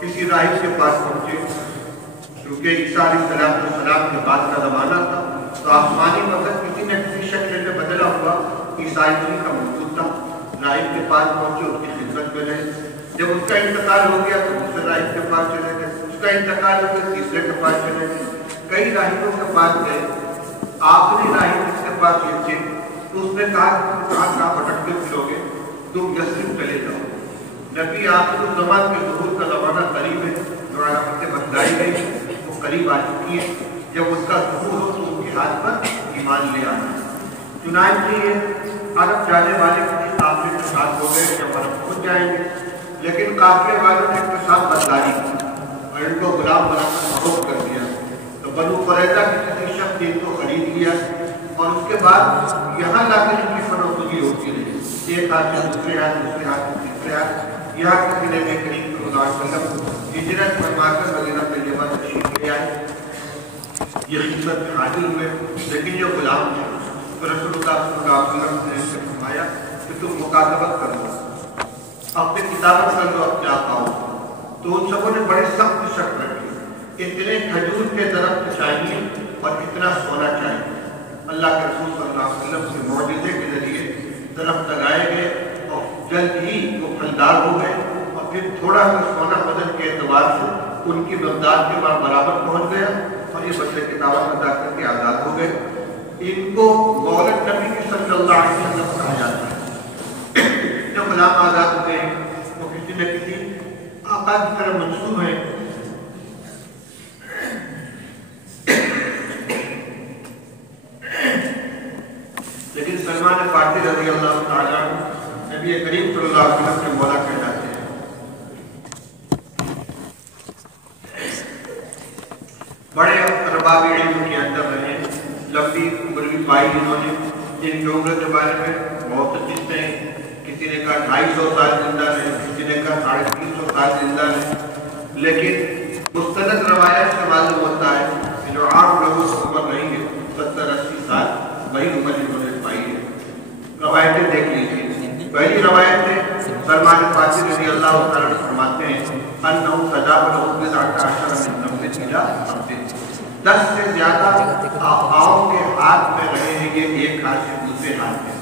کسی راہب کے پاس پہنچے، کیونکہ عیسیٰ علیہ السلام کے بعد کا زمانہ تھا تو آسمانی مذہب کسی نہ کسی شکل میں بدلا ہوا عیسائی کا موجود تھا۔ راہب کے پاس پہنچے، اس کی خدمت میں رہے، جب اس کا انتقال ہو گیا تو دوسرے راہب کے پاس چلے گئے، اس کا انتقال ہو گیا تیسرے کے پاس چلے گئے، کئی راہبوں کے پاس گئے، آخری راہب جس کے پاس یہ تھے تو اس نے کہا کہاں بھٹکتے پھرو گے، تم یثرب چلے جاؤ، نبی آخر الزمان کے ظہور کا زمانہ قریب ہے، جو علامتیں بتلائی گئی وہ قریب آ چکی ہے، جب اس کا ظہور ہو تو ان کے ہاتھ پر ایمان لے آنا۔ چنانچہ یہ عرب جانے والے کسی قافلے کے ساتھ ہو گئے، جب عرب پہنچ جائیں گے، لیکن قافلے والوں نے ان کے ساتھ بدکاری کی اور ان کو غلام بنا کر فروخت کر دیا، تو بنو قریظہ کے کسی شخص نے ان کو خرید لیا اور اس کے بعد یہاں لا کر ان کی فروختگی ہوتی رہی، ایک ہاتھ سے دوسرے ہاتھ، دوسرے ہاتھ سے تیسرے ہاتھ، یہاں تک کہ نبی کریم صلی اللہ علیہ وسلم ہجرت فرما کر مدینہ طیبہ تشریف یہ خدمت میں حاضر ہوئے، لیکن یہ غلام تھے، تو رسول اللہ صلی اللہ علیہ وسلم نے ان سے فرمایا کہ تم مکاتبت کر لو، اپنے کتابت کر لو اپنے آقاؤں. تو ان سبوں نے بڑے سخت شرط رکھی، اتنے کھجور کے درخت چاہیے اور اتنا سونا چاہیے. اللہ کے رسول صلی اللہ علیہ وسلم کے معجزے کے ذریعے درخت لگائے گئے اور جلد ہی وہ پھلدار ہو گئے، اور پھر تھوڑا سا سونا بدن کے اعتبار سے ان کی مقدار کے بعد برابر پہنچ گیا، اور یہ بچے کتابت ادا کر کے آزاد ہو گئے. ان کو مولد نبی صلی اللہ علیہ وسلم کہا جاتا ہے. جب غلام آزاد ہوئے وہ کسی نہ کسی آقا کی طرح منسوب ہیں. لیکن سلمان فارسی رضی اللہ تعالیٰ نبی کریم صلی اللہ علیہ وسلم کے مولا کہلاتے ہیں. بڑے ارباب علم کے اندر رہے، لمبی عمر بھی پائی انہوں نے. جن کی عمر کے بارے میں بہت قصے ہیں، کسی نے کہا 250 سال زندہ رہے، کسی نے کہا 350 سال زندہ رہے. لیکن مستند روایت سے معلوم ہوتا ہے کہ جو عام لوگوں کی عمر رہی ہے 70-80 سال، وہی عمر انہوں نے پائی ہے. روایتیں دیکھ لیجیے. پہلی روایت ہے سلمان فارسی رضی اللہ تعالیٰ فرماتے ہیں انہو تجاب له 19 من نبض الى 10 سے زیادہ آقاؤں کے ہاتھ میں رہے ہیں یہ ایک ہاتھ سے دوسرے ہاتھ میں.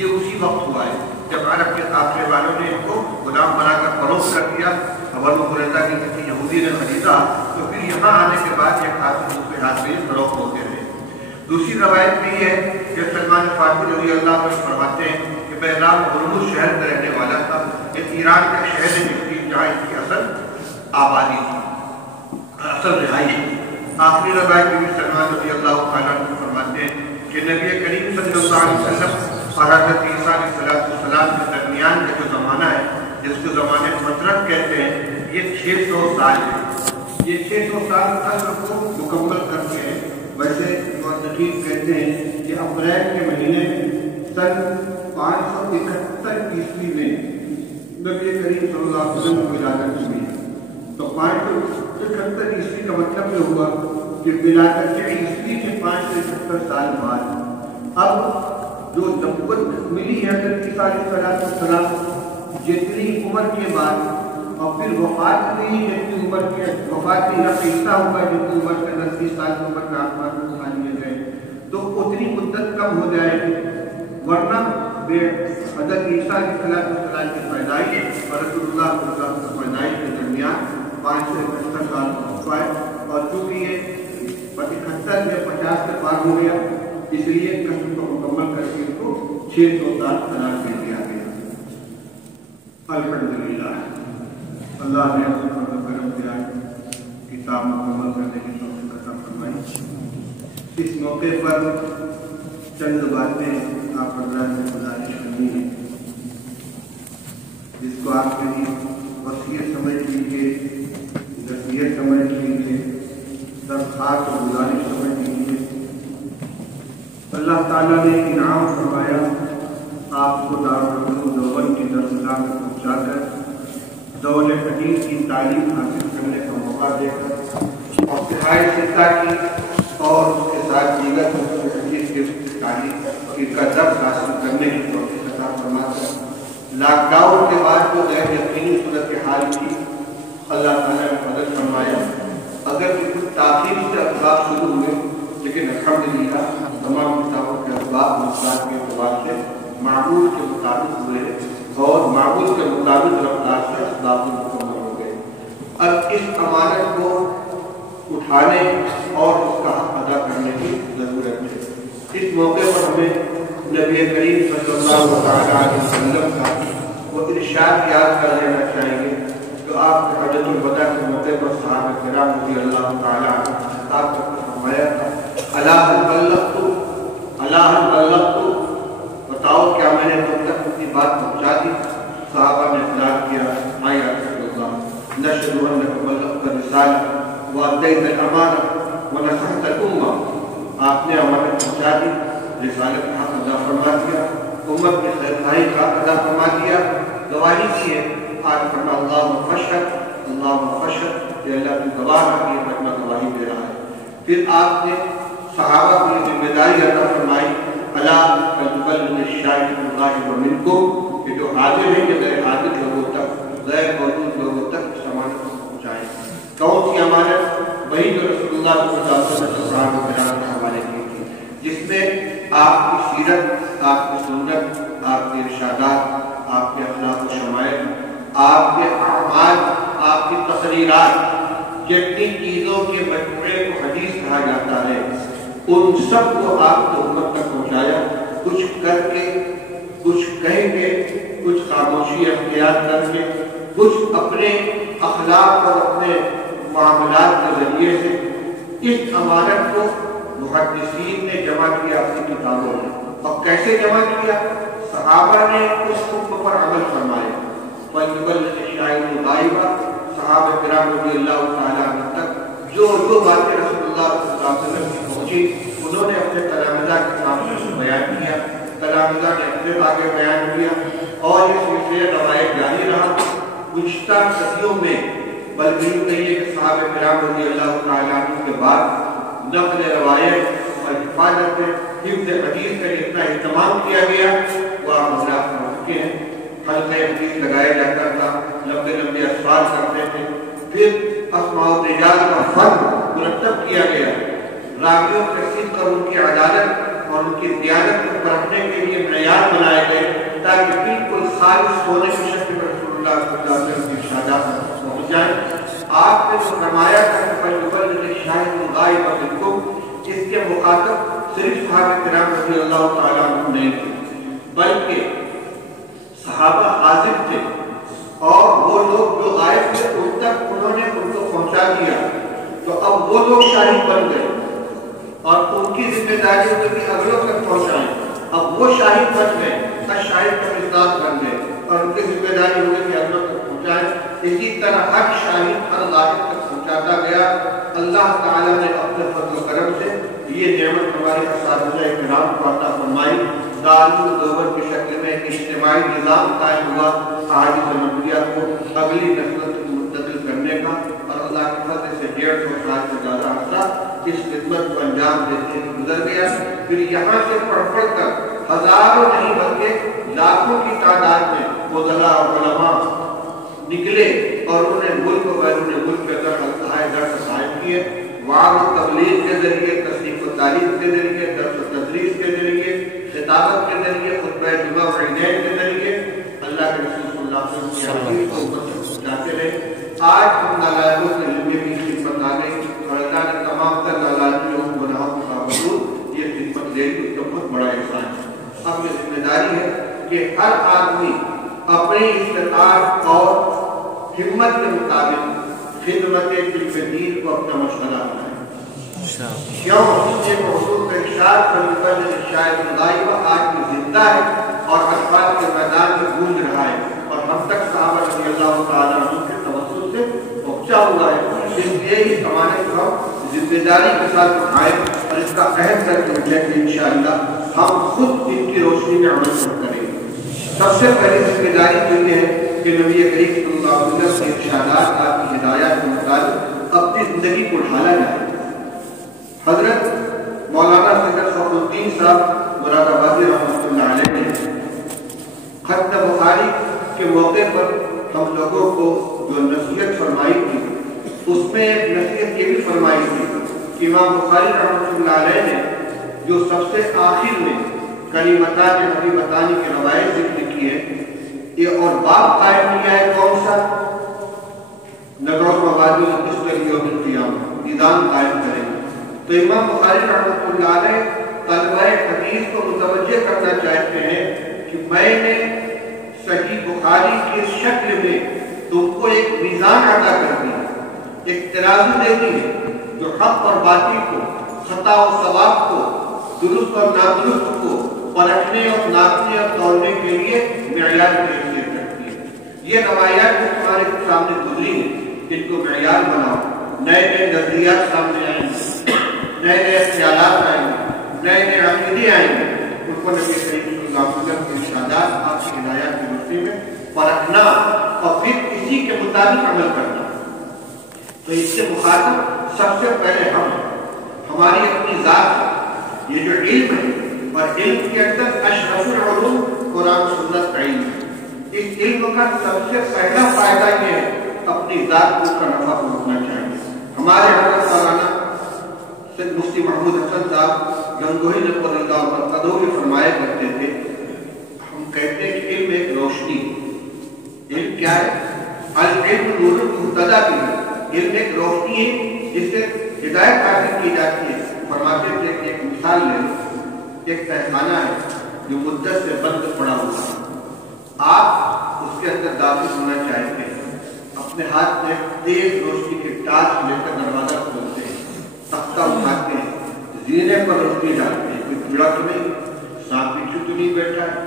یہ اسی وقت ہوا ہے جب عرب کے قافلے والوں نے ان کو غلام بنا کر فروخت کر دیا. ابو ہریرہ کی کسی یہودی نے خریدا تو پھر یہاں آنے کے بعد ایک ہاتھ سے دوسرے ہاتھ میں فروخت ہوتے رہے. دوسری روایت بھی ہے کہ سلمان فارسی رضی اللہ عنہ فرماتے ہیں کہ میں رام ہرمز شہر کا رہنے والا تھا. یہ ایران کا شہر ہے جہاں اس کی اصل آبادی تھی، اصل رہائش تھی. آخری روایت بھی سلمان رضی اللہ تعالیٰ عنہ فرماتے ہیں کہ نبی کریم صلی اللہ علیہ وسلم اور حضرت عیسیٰ علیہ السلام کے درمیان کا جو زمانہ ہے جس کو زمانے فترت کہتے ہیں، یہ 600 سال ہے. یہ 600 سال تک کو مکمل کر کے ویسے محققین کہتے ہیں کہ اپریل کے مہینے سن 571 عیسوی میں نبی کریم صلی اللہ علیہ وسلم کی ولادت ہوئی. تو 571 عیسوی کا مطلب یہ ہوا کہ ولادت عیسوی کے 571 سال بعد اب جو نبوت ملی ہے حضرت عیسیٰ علیہ السلام جتنی عمر کے بعد، اور پھر وفات نہیں جتنی عمر کے وفات نہیں عیسیٰ ہوا جتنی عمر کے 10 سال کی عمر میں آسمان کو اٹھا لیے گئے تو اتنی مدت کم ہو جائے گی. ورنہ حضرت عیسیٰ علیہ السلام کی پیدائش اور رسول اللہ صلی اللہ علیہ وسلم کی پیدائش کے درمیان 5 سے 71 سال کا وقفہ ہے. اور چونکہ یہ 71 سے 50 سے پار ہو گیا اس لیے قسم کو مکمل کر کے ان کو 600 سال قرار دے دیا گیا. الحمدللہ اللہ نے کرم کیا کتاب مکمل کرنے کی توفیق عطا فرمائی. اس موقع پر چند باتیں آپ حضرات سے گزارش کرنی ہے جس کو آپ میری وصیت سمجھ لیجیے، نصیحت سمجھ لیجیے، درخواست اور گزارش سمجھ لیجیے. اللہ تعالیٰ نے انعام فرمایا آپ کو دارالعلوم دیوبند کی درسگاہ میں پہنچا کر دور حدیث کی تعلیم حاصل کرنے کا موقع دے کر اور صحائے ستہ کی اور اس کے ساتھ دیگر حدیث کی تعلیم کا درس حاصل کرنے کی توفیق عطا فرما کر لاک ڈاؤن کے بعد جو غیر یقینی صورتحال کی اللہ تعالیٰ نے مدد فرمایا. اگر کچھ تاخیر سے اسباب شروع ہوئے لیکن الحمدللہ تمام کتابوں کے اسباب مسائل کے اعتبار سے معمول کے مطابق ہوئے اور معمول کے مطابق رفتار سے اسباب مکمل ہو گئے. اب اس امانت کو اٹھانے اور اس کا حق ادا کرنے کی ضرورت ہے. اس موقع پر ہمیں نبی کریم صلی اللہ علیہ وسلم کا وہ ارشاد یاد کر لینا چاہیے تو آپ کے حجۃ الوداع کے موقع پر صحابہ کرام رضی اللہ تعالیٰ عنہ خطاب کر کے فرمایا تھا اللہ بلغت، بتاؤ کیا میں نے تم تک اپنی بات پہنچا دی؟ صحابہ نے اقرار کیا یا رسول اللہ نشهد انک بلغت الرسالہ وادیت الامانہ ونصحت الامہ. آپ نے امانت پہنچا دی، رسالت کا حق ادا فرما دیا، امت کی خیرخواہی کا ادا فرما دیا، گواہی کی ہے. آج فرما اللہم فشہد، اللہم فشہد کہ اللہ کی گواہ ہے کہ یہ بچہ گواہی دے رہا ہے. پھر آپ نے صحابہ کو یہ ذمہ داری عطا فرمائی الا فليبلغ الشاهد الغائب منكم کہ جو حاضر ہیں کہ غیر حاضر لوگوں تک غیر موجود لوگوں تک اس امانت کو پہنچائیں. کون سی امانت؟ وہی جو رسول اللہ صلی اللہ علیہ وسلم نے قرآن و قرآن کے حوالے کی تھی، جس میں آپ کی سیرت، آپ کی سنت، آپ کے ارشادات، آپ کے اخلاق و شمائل، آپ کے اعمال، آپ کی تقریرات، جتنی چیزوں کے مجموعے کو حدیث کہا جاتا ہے، ان سب کو آپ کو امت تک پہنچایا. کچھ کر کے، کچھ کہہ کے، کچھ خاموشی اختیار کر کے، کچھ اپنے اخلاق اور اپنے معاملات کے ذریعے سے. اس امانت کو محدثین نے جمع کیا اپنی کتابوں میں. اور کیسے جمع کیا؟ صحابہ نے اس حکم پر عمل فرمایا. فَلْيُبَلِّغِ الشَّاهِدُ الْغَائِبَ، صحابہ کرام رضی اللہ تعالیٰ عنہ تک جو باتیں رسول اللہ صلی اللہ علیہ وسلم کی پہنچی، انہوں نے اپنے تلامذہ کے سامنے بیان کیا، تلامذہ نے اپنے آگے بیان کیا، اور یہ سلسلہ روایت جاری رہا گزشتہ صدیوں میں. بلکہ یوں کہیے کہ صحابہ کرام رضی اللہ تعالیٰ عنہ کے بعد نقل روایت اور حفاظت حفظ حدیث کا اتنا اہتمام کیا گیا وہ آپ حضرات کر چکے ہیں. حلقہ حدیث لگایا جاتا تھا، لمبے لمبے اسفار کرتے تھے. پھر اسماء الرجال کا فن مرتب کیا گیا، راویوں کے صدق اور ان کی عدالت اور ان کی دیانت کو پرکھنے کے لیے معیار بنائے گئے تاکہ بالکل خالص سونے کی شکل میں رسول اللہ صلی اللہ علیہ وسلم کی ارشادات پہنچ جائیں. آپ نے جو فرمایا تھا کہ فَلْيُبَلِّغِ الشَّاهِدُ الْغَائِبَ مِنكُمْ، اس کے مخاطب صرف صحابہ کرام رضی اللہ تعالیٰ عنہ نہیں تھے، بلکہ صحابہ حاضر تھے اور وہ لوگ جو غائب تھے ان تک انہوں نے ان کو پہنچا دیا. تو اب وہ لوگ شاہد بن گئے اور ان کی ذمہ داری ہوگی کہ اگلوں تک پہنچائیں. اب وہ شاہد بن گئے، شاہد کا مزداد بن گئے اور ان کی ذمہ داری ہوگی کہ اگلوں تک پہنچائیں. اسی طرح ہر شاہد ہر غائب تک پہنچاتا گیا. اللہ تعالیٰ نے اپنے فضل و کرم سے یہ نعمت ہمارے اساتذہ کرام کو عطا فرمائی. دارالعلوم کی شکل میں ایک اجتماعی نظام قائم ہوا احادیث نبویہ کو اگلی نسل تک منتقل کرنے کا، اور اللہ کے فضل سے 150 سال سے زیادہ عرصہ اس خدمت کو انجام دیتے گزر گیا. پھر یہاں سے پڑھ کر ہزاروں نہیں بلکہ لاکھوں کی تعداد میں فضلاء اور علماء نکلے اور انہوں نے ملک و بیرون ملک کے اندر حلقۂ درس قائم کیے. وعظ و تبلیغ کے ذریعے، تصنیف و تعلیم کے ذریعے، درس و تدریس کے ذریعے، خطابت کے ذریعے، خطبہ جمعہ و عیدین کے ذریعے اللہ کے رسول صلی اللہ علیہ وسلم کی حدیث کو امت تک پہنچاتے رہے. آج ہم نالائقوں کے علم میں بھی خدمت آ گئی اور اللہ نے تمام تر نالائقوں کو گناہوں کے باوجود یہ خدمت دے دی. اس کا بہت بڑا احسان ہے. اب یہ ذمہ داری ہے کہ ہر آدمی اپنی استطاعت اور ہمت کے مطابق خدمت دین کو اپنا مشغلہ بنائے. کیوں؟ اس لیے حضور کا ارشاد فَلْيُبَلِّغِ الشَّاهِدُ الْغَائِبَ آج بھی زندہ ہے اور اطفال کے میدان میں گونج رہا ہے اور ہم تک صحابہ رضی اللہ تعالیٰ عنہ کے توسل سے پہنچا ہوا ہے. اس لیے اس امانت کو ہم ذمہ داری کے ساتھ اٹھائیں اور اس کا عہد کر کے اٹھیں کہ انشاءاللہ ہم خود ان کی روشنی میں عمل کریں گے. سب سے پہلی ذمہ داری تو یہ ہے کہ نبی کریم صلی اللہ علیہ وسلم کے ارشادات، آپ کی ہدایات کے مطابق اپنی زندگی کو ڈھالا جائے. حضرت مولانا سید فخر الدین صاحب مراد آبادی رحمۃ اللہ علیہ نے ختم بخاری کے موقع پر ہم لوگوں کو جو نصیحت فرمائی تھی اس میں ایک نصیحت یہ بھی فرمائی تھی کہ امام بخاری رحمۃ اللہ علیہ نے جو سب سے آخر میں کلیمتان حبیبتان کی روایت ذکر کی ہے یہ اور باب قائم کیا ہے کون سا؟ نبرس مبادی القسط یوم القیامہ، میدان قائم کریں. تو امام بخاری رحمۃ اللہ علیہ طلبہ حدیث کو متوجہ کرنا چاہتے ہیں کہ میں نے صحیح بخاری کی شکل میں تم کو ایک میزان عطا کر دی، ایک ترازو دے دی ہے جو حق اور باطل کو، خطا و ثواب کو، درست اور نادرست کو پرکھنے اور ناپنے اور تولنے کے لیے معیار کی حیثیت رکھتی ہے. یہ روایات جو تمہارے سامنے گزری ہیں ان کو معیار بناؤ. نئے نئے نظریات سامنے آئیں گے، نئے نئے خیالات آئیں گے، نئے نئے عقیدے آئیں گے. ان کو نبی کریم صلی اللہ علیہ وسلم کے ارشادات، آپ کی ہدایات کی روشنی میں پرکھنا اور پھر اسی کے مطابق عمل کرنا. تو اس سے مخاطب سب سے پہلے ہماری اپنی ذات ہے. یہ جو علم ہے، اور علم کے اندر اشرف العلوم قرآن سنت کا علم ہے. اس علم کا سب سے پہلا فائدہ یہ ہے اپنی ذات کو اس کا نفع پہنچنا چاہیے. ہمارے حضرت مولانا سید مفتی محمود حسن صاحب گنگوہی نقل اللہ مرتضی یہ فرمایا کرتے تھے، ہم کہتے ہیں کہ علم ایک روشنی ہے. علم کیا ہے؟ العلم نور مہتدی بھی. علم ایک روشنی ہے جس سے ہدایت حاصل کی جاتی ہے. فرماتے تھے کہ ایک مثال لے، ایک تہخانہ ہے جو مدت سے بند پڑا ہوا ہے. آپ اس کے اندر داخل ہونا چاہتے ہیں، اپنے ہاتھ میں تیز روشنی کے ٹارچ لے کر دروازہ کھولتے ہیں، تختہ اٹھاتے ہیں، زینے پر روشنی ڈالتے ہیں، کوئی کیڑا تو نہیں، سانپ بچھو تو نہیں بیٹھا ہے،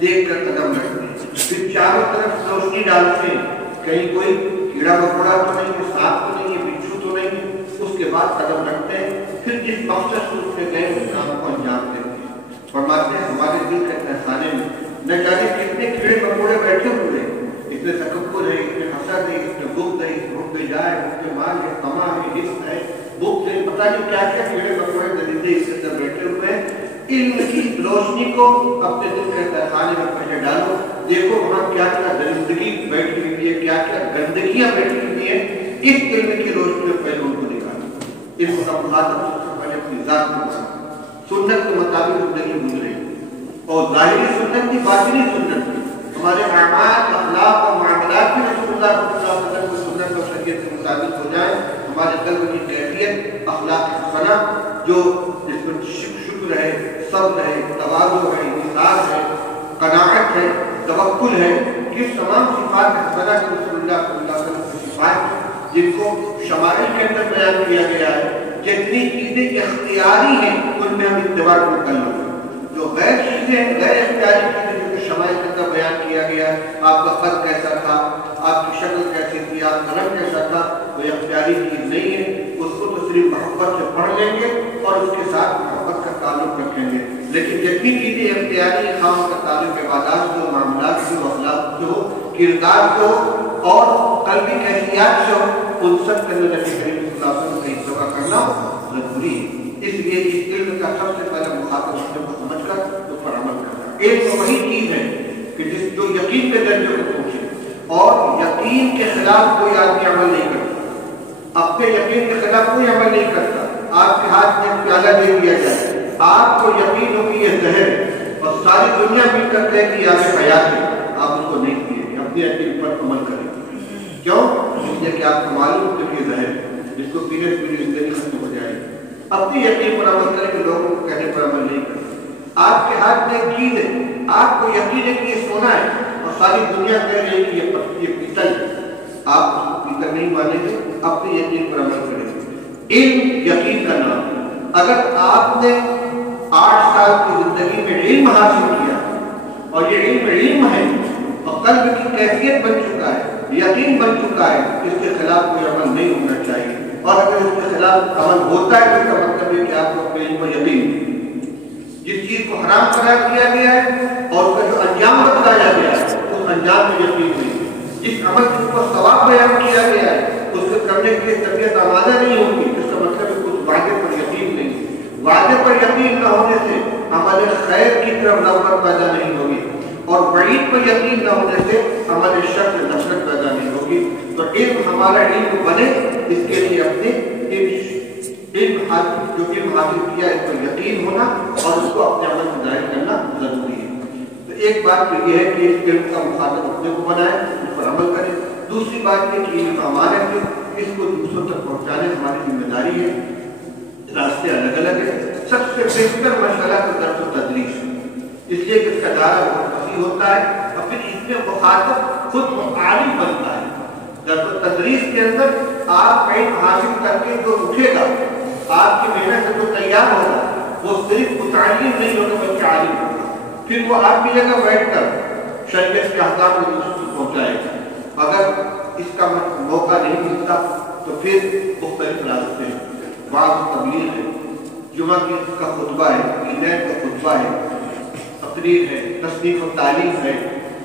دیکھ کر قدم رکھتے ہیں. پھر چاروں طرف روشنی ڈالتے ہیں، کہیں کوئی کیڑا مکوڑا تو نہیں ہے، سانپ تو نہیں ہے، بچھو تو نہیں ہے. اس کے بعد قدم رکھتے ہیں، پھر جس مقصد سے اٹھے گئے اس کام کو انجام دیتے ہیں. فرماتے ہیں ہمارے دل کے تہخانے میں نہ جانے کتنے کیڑے مکوڑے بیٹھے ہوئے ہیں. اس میں تکبر ہے، اس میں حسد ہے، اس میں بغض ہے، اس میں حب جاہ ہے، اس میں مال ہے، طمع ہے، حسد ہے، بغض ہے، پتہ نہیں کیا کیا کیڑے مکوڑے درندے اس کے اندر بیٹھے ہوئے ہیں. علم کی روشنی کو اپنے دل کے تہخانے میں پہلے ڈالو، دیکھو وہاں کیا کیا درندگی بیٹھی ہوئی ہے، کیا کیا گندگیاں بیٹھی ہوئی ہیں. اس علم کی روشنی میں پہلے ان کو نکالو. علم کا مخاطب سب سے پہلے اپنی ذات کو بناؤ، سنت کے مطابق زندگی گزرے، اور ظاہری سنت کی باطنی سنت کی. ہمارے اعمال، اخلاق اور معاملات بھی رسول اللہ صلی اللہ علیہ وسلم کی سنت اور شریعت کے مطابق ہو جائیں. ہمارے قلب کی کیفیت اخلاق حسنہ جو جس میں شکر ہے، صبر ہے، تواضع ہے، انکسار ہے، قناعت ہے، توکل ہے، یہ تمام صفات حسنہ کے رسول اللہ صلی اللہ علیہ وسلم کی صفات جن کو شمائل کے اندر بیان کیا گیا ہے. جتنی چیزیں اختیاری ہیں ان میں ہم اتباع مکلف ہیں. جو غیر چیزیں، غیر اختیاری چیزیں جو شمائل کے اندر بیان کیا گیا ہے، آپ کا قد کیسا تھا، آپ کی شکل کیسی تھی، آپ کا رنگ کیسا تھا، کوئی اختیاری چیز نہیں ہے. اس کو تو صرف محبت سے پڑھ لیں گے اور اس کے ساتھ محبت کا تعلق رکھیں گے. لیکن جتنی چیزیں اختیاری خام کا تعلق عبادات سے ہو، معاملات سے ہو، اخلاق سے ہو، کردار سے ہو اور قلبی کیفیات سے ہو، ان سب کے اندر نبی کریم صلی اللہ علیہ وسلم کا اتباع کرنا ضروری ہے. اس لیے اس علم کا سب سے پہلا مخاطب اپنے کو سمجھ کر اس پر عمل کرنا. ایک تو وہی چیز ہے کہ جس جو یقین کے درجے کو پہنچے، اور یقین کے خلاف کوئی آدمی عمل نہیں کرتا. اپنے یقین کے خلاف کوئی عمل نہیں کرتا. آپ کے ہاتھ میں پیالہ دے دیا جائے، آپ کو یقین ہو کہ یہ زہر ہے اور ساری دنیا مل کر کہے کہ یہ حیات ہے، آپ اس کو نہیں پیے گے، اپنے یقین پر عمل کریں. کیوں؟ اس لیے کہ آپ کو معلوم ہے کہ یہ زہر ہے، جس کو پینے سے میری زندگی ختم ہو جائے گی. اپنی یقین پر عمل کریں کہ لوگوں کو کہنے پر عمل نہیں کریں. آپ کے ہاتھ میں چیز ہے، آپ کو یقین ہے کہ یہ سونا ہے اور ساری دنیا کہہ رہی ہے کہ یہ پیتل ہے، آپ اس کو پیتل نہیں مانیں گے، اپنی یقین پر عمل کریں گے. علم یقین کا نام ہے. اگر آپ نے 8 سال کی زندگی میں علم حاصل کیا اور یہ علم ہے اور قلب کی کیفیت بن چکا ہے، یقین بن چکا ہے، اس کے خلاف کوئی عمل نہیں ہونا چاہیے. اور اگر اس کے خلاف عمل ہوتا ہے تو اس کا مطلب ہے کہ آپ کو اپنے علم پر یقین ہے. جس چیز کو حرام قرار دیا گیا ہے اور اس کا جو انجام بتایا گیا ہے اس انجام میں یقین نہیں ہے. جس عمل کے اوپر ثواب بیان کیا گیا ہے اس کو کرنے کے لیے طبیعت آمادہ نہیں ہوگی، اس کا مطلب ہے کچھ وعدے پر یقین نہیں ہے. وعدے پر یقین نہ ہونے سے عمل خیر کی طرف رغبت پیدا نہیں ہوگی، اور وعید پر یقین نہ ہونے سے عمل شر سے نفرت پیدا نہیں ہوگی. تو علم ہمارا علم بنے، اس کے لیے اپنے علم حاصل کیا اس پر یقین ہونا اور اس کو اپنے عمل میں ظاہر کرنا ضروری ہے. تو ایک بات تو یہ ہے کہ اس علم کا مخاطب اپنے کو بنائے، اس پر عمل کرے. دوسری بات یہ کہ علم امانت ہے، اس کو دوسروں تک پہنچانے ہماری ذمہ داری ہے. راستے الگ الگ ہیں. سب سے بہتر مسئلہ تو درس و تدریس ہے، اس لیے کہ اس کا دائرہ بہت وسیع ہوتا ہے اور پھر اس میں مخاطب خود عالم بنتا ہے. درس و تدریس کے اندر آپ علم حاصل کر کے جو اٹھے گا، آپ کی محنت سے جو تیار ہوگا، وہ صرف متعلم نہیں ہوگا بلکہ عالم ہوگا. پھر وہ آپ کی جگہ بیٹھ کر شریعت کے احکام کو دوسروں تک پہنچائے گا. اگر اس کا موقع نہیں ملتا تو پھر مختلف راستے ہیں. بعض تبلیغ ہے، جمعہ کا خطبہ ہے، عیدین کا خطبہ ہے، تقریر ہے، تصنیف و تعلیم ہے،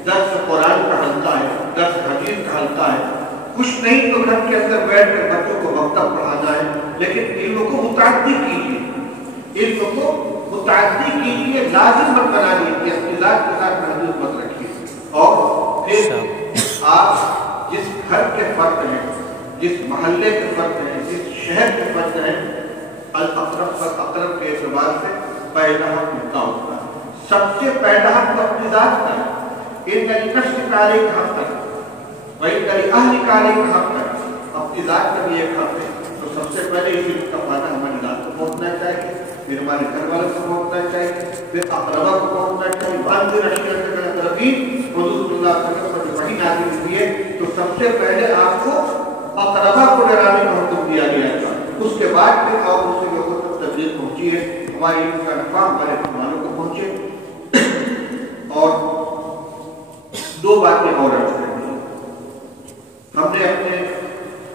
درس قرآن کا حلقہ ہے، درس حدیث کا حلقہ ہے. کچھ نہیں تو گھر کے اندر بیٹھ کر بچوں کو مکتب پڑھانا ہے، لیکن علم کو متعدد کیجیے. علم کو متعدی کیجیے، لازم مت بنا لیجیے، اپنی ذات کے ساتھ محدود مت رکھیے. اور پھر آپ جس گھر کے فرد ہیں، جس محلے کے فرد ہیں، جس شہر کے فرد ہیں، الاقرب پر اقرب کے اعتبار سے پہلا حق ان کا ہوتا ہے. سب سے پہلا حق تو اپنی ذات کا ہے. ان لنفسک علیک حقا وإن لأهلک علیک حقا. اپنی ذات کا بھی ایک حق ہے. تو سب سے پہلے اس علم کا فائدہ ہماری ذات کو پہنچنا چاہیے، پھر ہمارے گھر والوں کو پہنچنا چاہیے، پھر اقربا کو پہنچنا چاہیے. وانذر عشیرتک الاقربین. حضور صلی اللہ علیہ وسلم پر وحی نازل ہوئی ہے تو سب سے پہلے آپ کو اقربا کو ڈرانے کا حکم دیا گیا تھا. اس کے بعد پھر اور دوسرے لوگوں تک تبلیغ پہنچی ہے. ہماری علم کا نفع ہمارے گھر والوں کو پہنچے. اور دو باتیں اور عرض کریں. ہم نے اپنے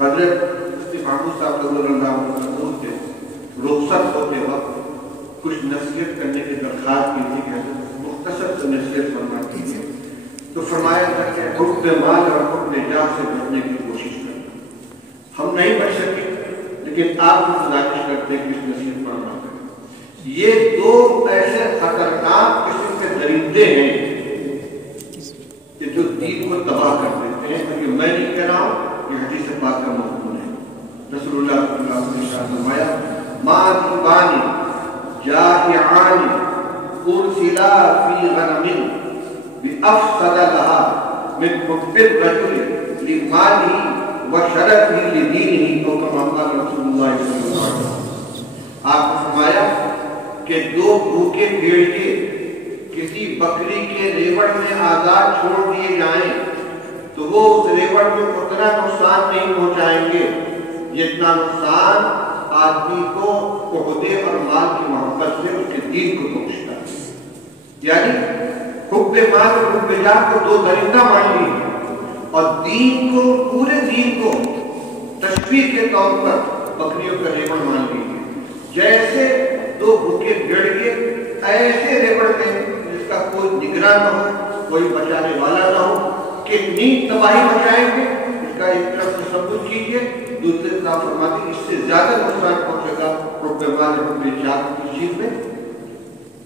حضرت مفتی محمود صاحب رضی اللہ عنہ کے رخصت ہوتے وقت کچھ نصیحت کرنے کی درخواست کی تھی کہ مختصر سے نصیحت فرما کیجیے. تو فرمایا تھا کہ حب مال اور حب جاہ سے بچنے کی کوشش کرنا. ہم نہیں بچ سکے لیکن آپ کو گزارش کرتے ہیں کہ اس نصیحت پر عمل کریں. یہ دو ایسے خطرناک قسم کے درندے ہیں کہ جو دین کو تباہ کر دیتے ہیں. اور یہ میں نہیں کہہ رہا ہوں، یہ حدیث پاک کا مضمون ہے. رسول اللہ صلی اللہ علیہ وسلم نے فرمایا ما ذئبان جائعان ارسلا فی غنم بافسد لها من حب الرجل لماله وشرفه لدینه، او کما قال رسول اللہ صلی اللہ علیہ وسلم. آپ نے فرمایا کہ دو بھوکے بھیڑیے کسی بکری کے ریوڑ میں آزاد چھوڑ دیے جائیں تو وہ اس ریوڑ میں اتنا نقصان نہیں پہنچائیں گے جتنا نقصان آدمی کو عہدے اور مال کی محبت سے اس کے دین کو پہنچتا ہے. یعنی حب مال اور حب جاہ کو دو درندہ مان لیے اور دین کو، پورے دین کو تشبیہ کے طور پر بکریوں کا ریوڑ مان لیجیے. جیسے دو بھوکے بھیڑیے ایسے ریوڑ میں جس کا کوئی نگراں نہ ہو، کوئی بچانے والا نہ ہو، کتنی تباہی مچائیں گے اس کا ایک طرف تصور کیجیے. دوسرے طرف فرماتے ہیں اس سے زیادہ نقصان پہنچے گا حب مال حب جاہ کی چیز میں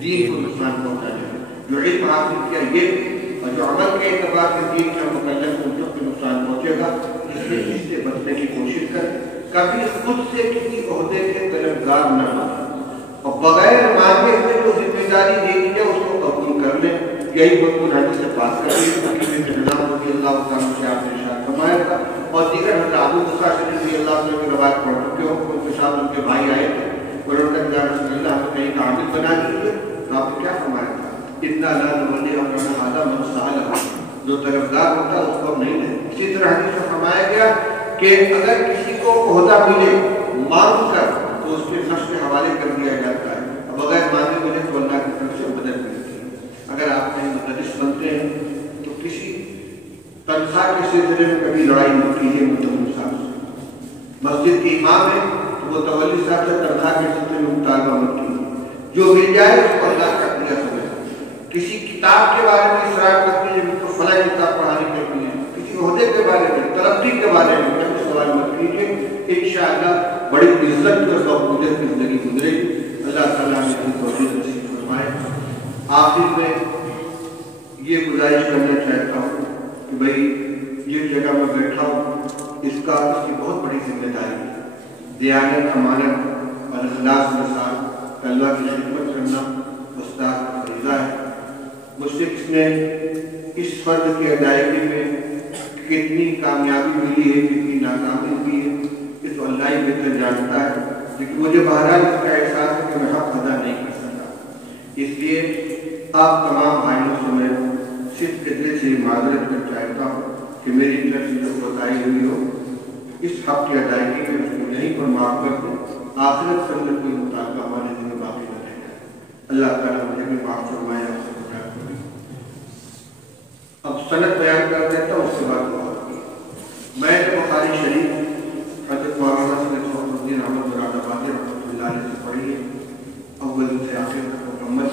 دین کو نقصان پہنچانے گا. جو علم حاصل کیا یہ بھی، اور جو عمل کے اعتبار سے دین کا مکلف کو جو نقصان پہنچے گا، اس سے بچنے کی کوشش کریں. کبھی خود سے کسی عہدے کے طلبگار نہ بنیں اور بغیر مانگے ہوئے جو ذمہ داری دے دی ہے اس کو قبول کر لیں. یہی مضمون حدیث سے بات کر رہی ہے. رضی اللہ تعالیٰ سے آپ نے ارشاد فرمایا تھا اور دیگر حضرت ابو موسیٰ رضی اللہ عنہ کی روایت پڑھ چکے ہو. ان کے ساتھ ان کے بھائی آئے تھے، انہوں نے کہا رسول اللہ ہمیں کہیں کا عامل بنا دیجیے. تو آپ نے کیا فرمایا تھا؟ اتنا لا نولی امرنا هذا من سأل. جو طلبگار ہوتا ہے اس کو نہیں دیں. اسی طرح حدیث میں فرمایا گیا کہ اگر کسی کو عہدہ ملے مانگ کر تو اس کے نفس کے حوالے کر دیا جاتا ہے، بغیر مانگے ملے تو اللہ کی طرف سے مدد ملتی ہے. اگر آپ کہیں مدرس بنتے ہیں تو کسی تنخواہ کے سلسلے میں کبھی لڑائی مت کیجیے متولی صاحب سے. مسجد کے امام ہے تو وہ تولی صاحب سے تنخواہ کے سلسلے میں مطالبہ مت کیجیے. جو مل جائے اس کو اللہ کا دیا سمجھ. کسی کتاب کے بارے میں اصرار مت کیجیے مجھ کو فلاں کتاب پڑھانے کے لیے. کسی عہدے کے بارے میں، ترقی کے بارے میں کبھی سوال مت کیجیے. انشاءاللہ بڑی عزت اور ذوق کی زندگی گزرے گی. اللہ تعالیٰ نے توفیق نصیب فرمائے. آخر میں یہ گزارش کرنا چاہتا ہوں کہ بھئی یہ جگہ میں بیٹھا ہوں، اس کی بہت بڑی ذمہ داری ہے. دیانت، امانت اور اخلاص کے ساتھ اللہ کی خدمت کرنا استاد کا فریضہ ہے. مجھ سے کس نے اس فرض کی ادائیگی میں کتنی کامیابی ملی ہے، کتنی ناکامی ہوئی ہے، یہ تو اللہ ہی بہتر جانتا ہے. لیکن مجھے بہرحال اس کا احساس ہے کہ میں حق ادا نہیں کر سکتا. اس لیے آپ تمام بھائیوں سے میں صرف دل سے معذرت کر چاہتا ہوں کہ میری طرف سے جو بتائی ہوئی ہو اس حق کی ادائیگی میں اس کو یہیں پر معاف کر دیں. آخرت سے اندر کوئی مطالبہ ہمارے دل میں باقی نہ رہ جائے. اللہ تعالیٰ مجھے بھی معاف فرمائے. اب سند بیان کر دیتا ہوں، اس کے بعد میں نے بخاری شریف حضرت مولانا سید فخر الدین احمد مراد آبادی رحمۃ اللہ علیہ سے پڑھی ہے، اول سے آخر تک مکمل.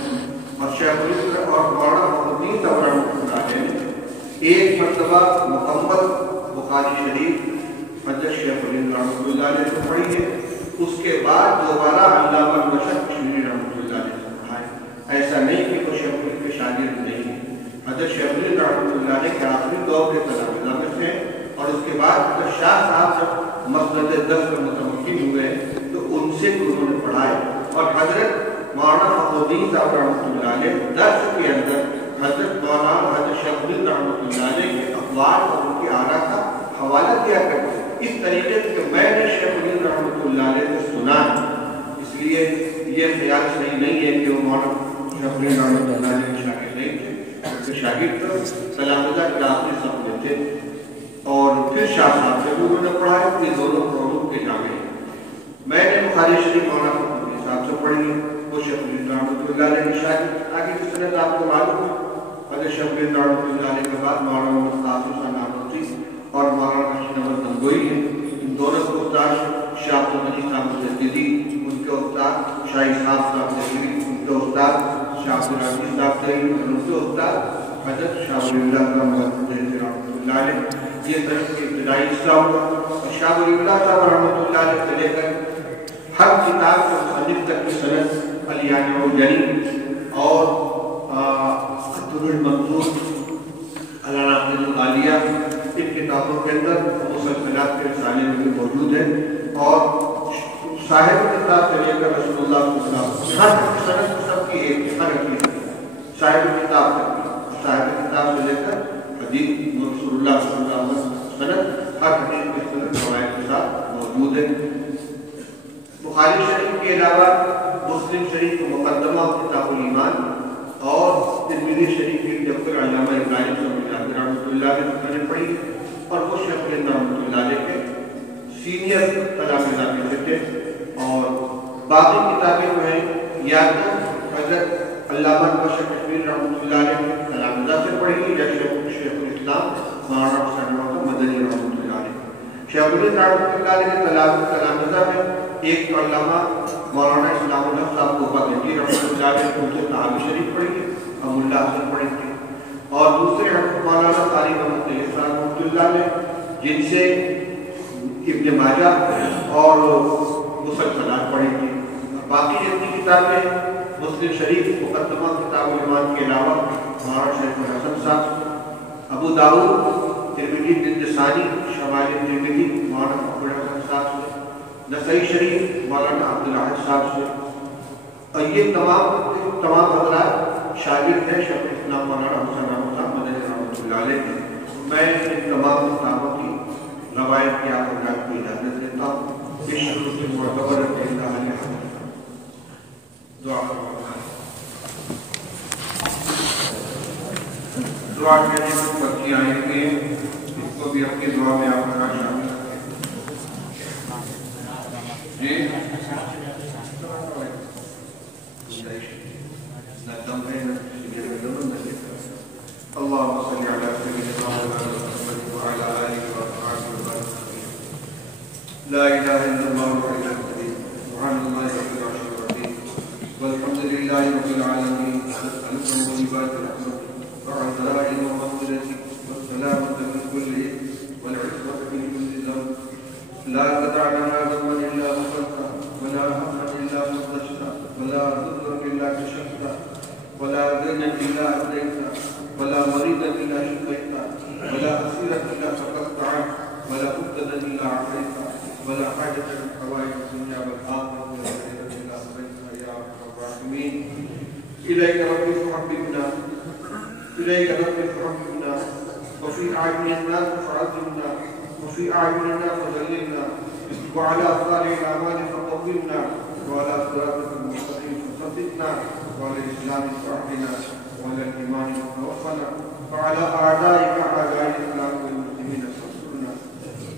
اور شیخ الاسلام اور مولانا فخر الدین صاحب رحمۃ اللہ علیہ نے ایک مرتبہ مکمل بخاری شریف حضرت شیخ الاسلام رحمۃ اللہ علیہ سے پڑھی ہے. اس کے بعد دوبارہ علامہ مشرق کشمیری ایسا نہیں کہ وہ شیخ الہند کے شاگرد نہیں ہیں. حضرت شیخ الہند رحمۃ اللہ علیہ کے آخری دور کے تلامذہ میں سے، اور اس کے بعد حضرت شاہ صاحب جب مسند درس میں متمکن ہوئے تو ان سے انہوں نے پڑھائے. اور حضرت مولانا فخر الدین صاحب رحمۃ اللہ علیہ درس کے اندر حضرت مولانا حضرت شیخ الہند رحمۃ اللہ علیہ کے اقوال اور ان کی آراء کا حوالہ دیا کرتے اس طریقے سے کہ میں نے شیخ الہند رحمۃ اللہ علیہ سے سنا ہے. اس لیے یہ خیال صحیح نہیں ہے کہ وہ مولانا شیخ الہند رحمۃ اللہ علیہ کے شاگرد نہیں تھے. شاگرد تو تلامذہ کے آخری صف میں تھے. اور پھر شاہ صاحب سے بھی انہوں نے پڑھا ہے. یہ دونوں علوم کے جامع ہیں. میں نے بخاری شریف مولانا فخر الدین صاحب سے پڑھی ہے. وہ شیخ الہند رحمۃ اللہ علیہ کے شاگرد. آگے کی سند آپ کو معلوم ہے. حضرت شیخ الہند رحمۃ اللہ علیہ کے بعد مولانا محمد قاسم صاحب نانوتری اور مولانا رشید احمد گنگوئی ہیں. ان دونوں کے استاد شاہ عبد المجید صاحب مجددی، ان کے استاد شاہ اسحاق صاحب تحریری، ان کے استاد شاہ عبد العزیز صاحب تحریری، اور ان کے استاد حضرت شاہ ولی اللہ صاحب مجددی رحمۃ اللہ علیہ. یہ طرف کے ابتدائی حصہ ہوگا. اور شاہ ولی اللہ صاحب رحمۃ اللہ علیہ سے لے کر ہر کتاب کے مصنف تک کی سند الیانع الجلی اور الدر المنصور العناقید العالیہ ان کتابوں کے اندر مسلسلات کے رسالے میں بھی موجود ہے. اور صاحب کتاب سے لے کر رسول اللہ صلی اللہ علیہ وسلم ہر سند سب کی ایک ہر عقیدہ صاحب کتاب تک، صاحب کتاب سے لے کر حدیث رسول اللہ صلی اللہ علیہ وسلم سند ہر حدیث کے سند روایت کے ساتھ موجود ہے. بخاری شریف کے علاوہ مسلم شریف مقدمہ کتاب الایمان اور ترمذی شریف کی ڈاکٹر علامہ ابراہیم صاحب رحمۃ اللہ علیہ نے پڑھی. اور وہ شیخ الہند رحمۃ اللہ علیہ کے سینئر تلامذہ میں سے تھے. اور باقی کتابیں جو ہیں یا تو حضرت علامہ بشر کشمیر رحمۃ اللہ علیہ کے تلامذہ سے پڑھی یا شیخ الاسلام مولانا حسین محمد مدنی رحمۃ اللہ علیہ. شیخ الہند رحمۃ اللہ علیہ کے تلامذہ میں ایک علامہ مولانا اسلام الحق صاحب کوپا گنجی رحمۃ اللہ علیہ کو سے تحابی شریف پڑھی ہے، ابو اللہ حسن پڑھی تھی. اور دوسرے مولانا قاری محمد طیب صاحب رحمۃ اللہ علیہ جن سے ابن ماجہ اور مسلسلات پڑھی تھی. باقی جتنی کتابیں مسلم شریف مقدمہ کتاب الایمان کے علاوہ مولانا شریف الحسن صاحب، ابو داؤد ترمذی جلد ثانی شمائل ترمذی مولانا فخر الحسن صاحب سے، نسائی شریف مولانا عبدالعزیز صاحب سے. اور یہ تمام حضرات شاگرد ہیں شیخ الاسلام مولانا حسین احمد صاحب مدنی رحمۃ اللہ علیہ. میں ان تمام کتابوں کی روایت کی آپ حضرات کو اجازت دیتا ہوں. اس شروع سے معتبر دعا کے لیے پرچی آئیں گے، اس کو بھی اپنی دعا میں آپ کا شامل جی. اللهم صل على سيدنا محمد وعلى آله وصحبه وسلم. لا إله إلا الله الحي القيوم سبحان الله رب العرش العظيم والحمد لله رب العالمين. نسألكم طيبات رحمتك وعزائم ومغفرتك والسلامة من كل إثم والعصمة من كل ذنب. لا تدع لنا ذنبا إلا غفرته ولا هما إلا فرجته ولا ضرا إلا كشفته ولا دينا إلا أديته ولا مريضا إلا شفيته ولا أسيرا إلا فقدت عنه ولا مبتدا إلا عافيته ولا حاجة من حوائج الدنيا والآخرة إلا قضيتها يا أرحم الراحمين. إليك ربي فحببنا إليك ربي فحببنا وفي أعين الناس فعظمنا وفي أعيننا فذللنا وعلى صالح الأعمال فقومنا وعلى صراطك المستقيم فثبتنا وعلى الإسلام فأحينا وعلى الإيمان توفنا وعلى أعدائك أعداء الإسلام والمسلمين فانصرنا.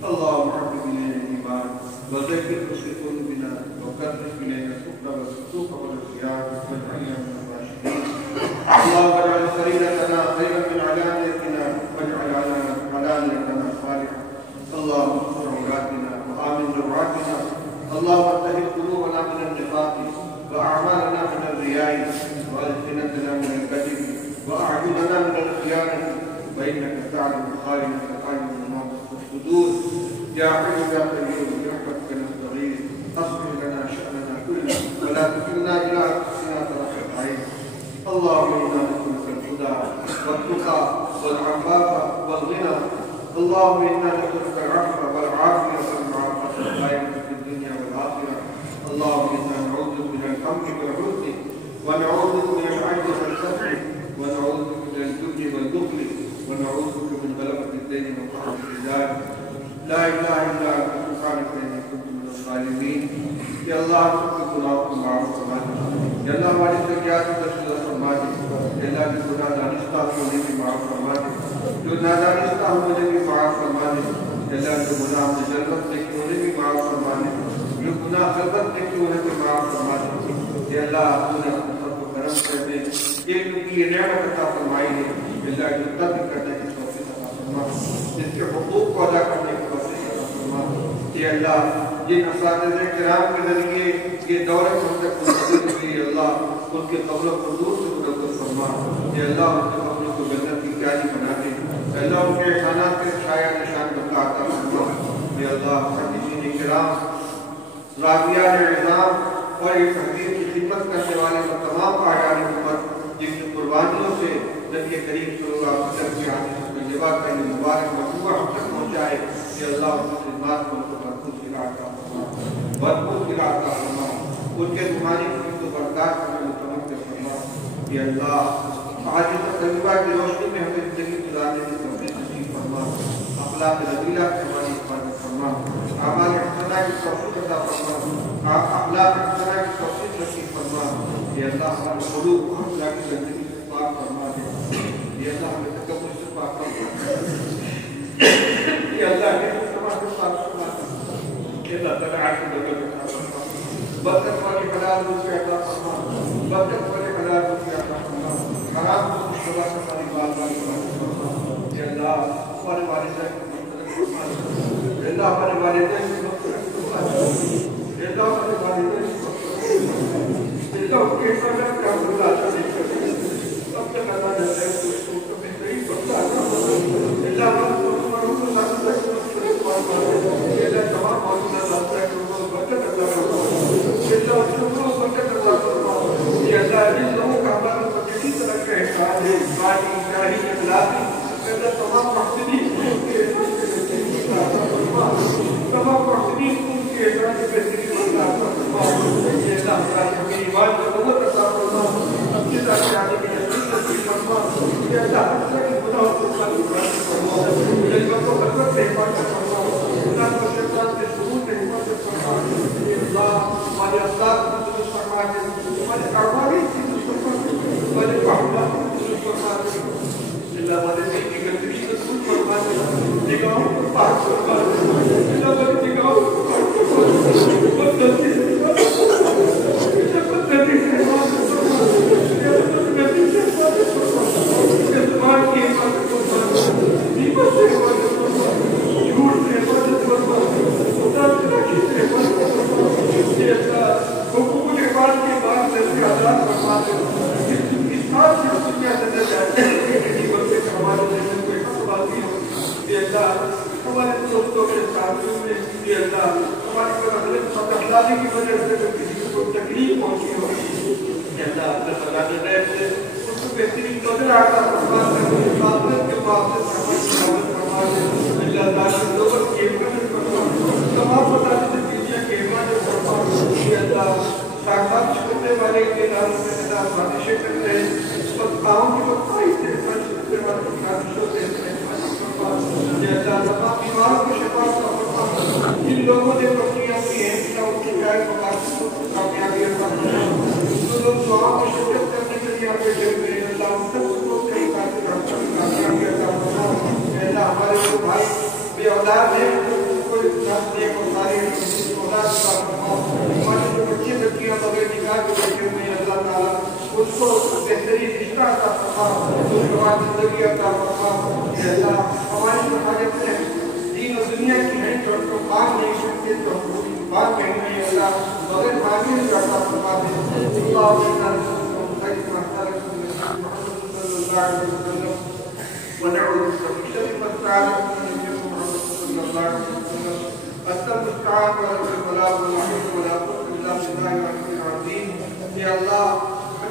اللهم حبب إلينا الإيمان وزكره في قلوبنا وكره إلينا الكفر والفسوق والعصيان واجعلنا من الراشدين. اللهم اجعل سريرتنا خيرا من علانيتنا واجعل علانيتنا صالحة. اللهم استر عوراتنا وآمن روعاتنا. اللهم اتهب قلوبنا من النفاق وأعمالنا من الرياء وألسنتنا من الكذب وأعيننا من الخيانة فإنك تعلم خائنة الأعين والصدور. يا حي يا قيوم برحمتك نستغيث. أصلح لنا شأننا كله ولا تكلنا إلى أنفسنا طرفة عين اللهم إنا نسألك الهدى والتقى والعفاف والغنى اللهم إنا نسألك العفو والعافية والمعافاة الدائمة في الدنيا والآخرة اللهم إنا نعوذ بك من الهم والحزن ونعوذ بك من العجز والكسل ونعوذ بك من الجبن والبخل ونعوذ بك من غلبة الدين وقهر الرجال لا إله إلا أنت سبحانك إني كنت من الظالمين یا اللہ ہم سب کے گناہوں کو معاف فرما دے یا اللہ ہماری سیئات کو درگزر فرما دے یا اللہ کے گناہ دانستہ ہونے بھی معاف فرما دے جو نادانستہ ہونے بھی معاف فرما دے یا اللہ جو گناہ ہم نے جلبت سے کی ہونے بھی معاف فرما دے جو گناہ غلبت سے کی ہونے بھی معاف فرما دے یا اللہ تو نے اپنے سب کو کرم کر دے یہ کیونکہ یہ نعمت عطا فرمائی ہے یا اللہ جو تب کرنے کی توفیق عطا فرما جس کے حقوق کو ادا کرنے کی توفیق عطا فرما یا اللہ جن اساتذہ کرام کے ذریعے یہ دورہ ہم تک منتقل ہوئی اللہ ان کے قبر و حضور سے مدد فرما یا اللہ ان کے قبر کو جنت کی کیاری بنا دے اللہ ان کے احسانات کے شایع نشان بتا عطا فرما یا اللہ حدیثین کرام راویان اعظام اور اس حدیث کی خدمت کرنے والے تمام اعیان امت جن کی قربانیوں سے نبی کریم صلی اللہ علیہ وسلم کے حدیث میں لبا کا یہ مبارک مجموعہ ہم تک پہنچائے یا اللہ ان کی خدمات کو بھرپور گرا عطا فرما ان کے روحانی کو برداشت میں متمکن فرما یا اللہ آج اس تجربہ کی روشنی میں ہمیں زندگی گزارنے کی توفیق نصیب فرما اخلاق رضیلہ کی ہماری حفاظت فرما اعمال حسنہ کی توفیق عطا فرما اخلاق حسنہ کی توفیق نصیب فرما یا اللہ ہمارے قلوب کو اخلاق کی زندگی سے پاک فرما دے یا اللہ ہمیں تکبر سے پاک فرما یا اللہ ہمیں سماج سے پاک فرما اللہ تعالیٰ عاشق بدل عطا فرما برکت والی حلال رزق عطا فرما برکت والی حلال رزق عطا فرما حرام کو مشتبہ سے ہماری بال بال فرما یا اللہ ہمارے والدین کو مغفرت فرما اللہ ہمارے والدین کو مغفرت فرما اللہ ہمارے والدین کو مغفرت فرما اللہ ان کے حفاظت کا اللہ تعالیٰ کر اب تک اللہ نے اس کو بہترین بخشا عطا فرما اللہ ہمارے مسلمانوں کو ساتھ تک مغفرت فرما اللہ تمام معلومات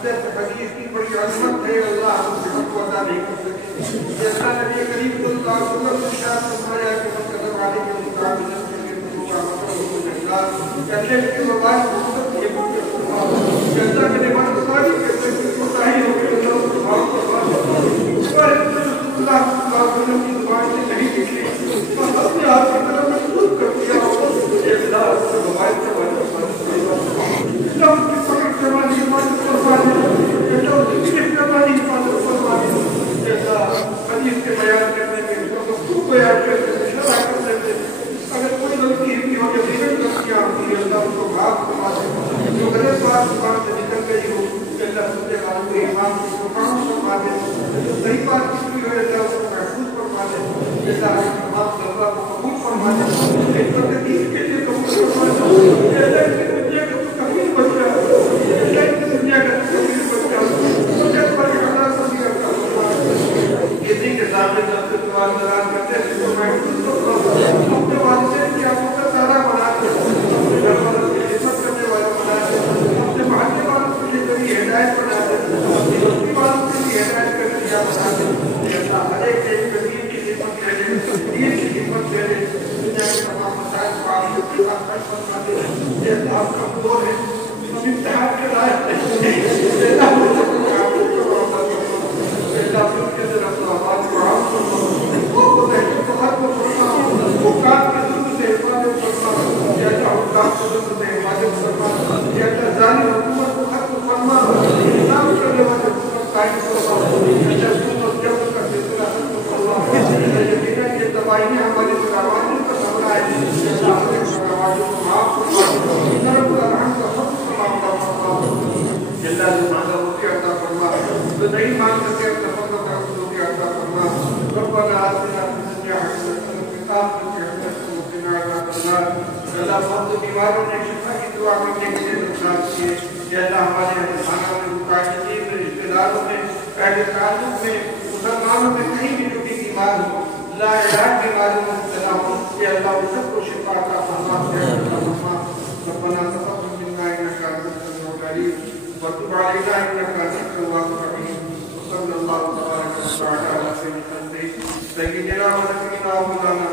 حضرت حدیث کی بڑی عظمت ہے، اللہ ہم سے حق کو ادا نہیں کر سکے. یہ اللہ نبی کریم صلی اللہ علیہ وسلم نے ارشاد فرمایا کہ مقدم علی کے مطابق اللہ کے موبائل محبت یہ فرما کہ اللہ کے نعمت بتائی کہ کوتاہی ہو کے اللہ کو بہت فرما اور اللہ وسلم کی زبان سے نہیں نکلی اور اپنے آپ کی طرف محسوس کر دیا کہ اللہ کے موبائل سے اللہ کی پکڑ کروانے کی حفاظت فرمانے اللہ کی ذکر کروانے کی حفاظت فرمانے اللہ حدیث کے بیان کرنے میں مخصوص بیان کرنے میں شرح کرنے میں اگر کوئی غلطی بھی ہو یا دیگر غلطیاں ہوتی ہے اللہ اس کو معاف فرما دے. جو غلط بات زبان سے نکل گئی ہو اللہ سننے والوں کو ایمان کو کام فرما دے. جو صحیح بات کی ہوئی ہے اللہ اس کو محفوظ فرما دے. اللہ کی تمام طلبہ کو قبول فرما دے. ایک تدبیر کے لیے قبول فرما دے. اللہ کی دنیا کا تو کبھی بچہ اللہ کی دنیا کا تو کبھی بچہ تو جب پر اللہ سبھی کا فرما دے. یہ دن کے سامنے جب سے سوال دران کرتے ہیں تو محفوظ فرما دے. اپنے والدین کی آپ کا سارا بنا دے، اپنے گھر والوں کی خدمت کرنے والا بنا دے، اپنے محلے والوں کے لیے کبھی ہدایت بنا دے، اپنی بستی والوں کے لیے ہدایت کر کے بنا دے. اللہ ہر ایک غریب کی خدمت دے دے، دین کی خدمت دے دے، دنیا کے تمام مسائل کو آپ کے ساتھ حل فرما دے. اللہ آپ کمزور ہے، ہم امتحان کے لائق نہیں. اللہ سب کے اندر اپنا آواز کو عام فرما، وہ دہشت کو ختم فرما، حکام کے ظلم سے حفاظت فرما، یا اللہ حکام کے ظلم سے حفاظت فرما، یا اللہ ظالم حکومت کو ختم فرما، انصاف کرنے والے حکومت قائم فرما، یا اللہ ظلم اور جبر کا سلسلہ ختم فرما. یقیناً یہ تباہیاں ہماری پروازوں پر حملہ ہے، یا اللہ ہمارے پروازوں کو معاف فرما، رب الرحم کا حکم فرما فرما. اللہ جو مانگا وہ بھی عطا فرما، جو نہیں مانگ سکے اپنا فضل کا حکم بھی عطا فرما. ربنا آتنا فی الدنیا حسنۃ وفی الآخرۃ حسنۃ وقنا عذاب النار. اللہ بہت بیماروں نے شفا کی دعا کرنے کے لیے درخواست کی ہے. یا اللہ ہمارے خانہ میں متعلقین میں رشتے داروں میں اہل تعلق میں مسلمانوں میں کہیں بھی جو بھی بیمار ہو لا علاج بیماریوں میں مبتلا ہو یا اللہ ان سب کو شفا عطا فرما. ربنا تقبل منا انك انت السميع العليم وتب علينا انك انت التواب الرحيم. وصلى الله تبارك وتعالى على سيدنا ونبينا ومولانا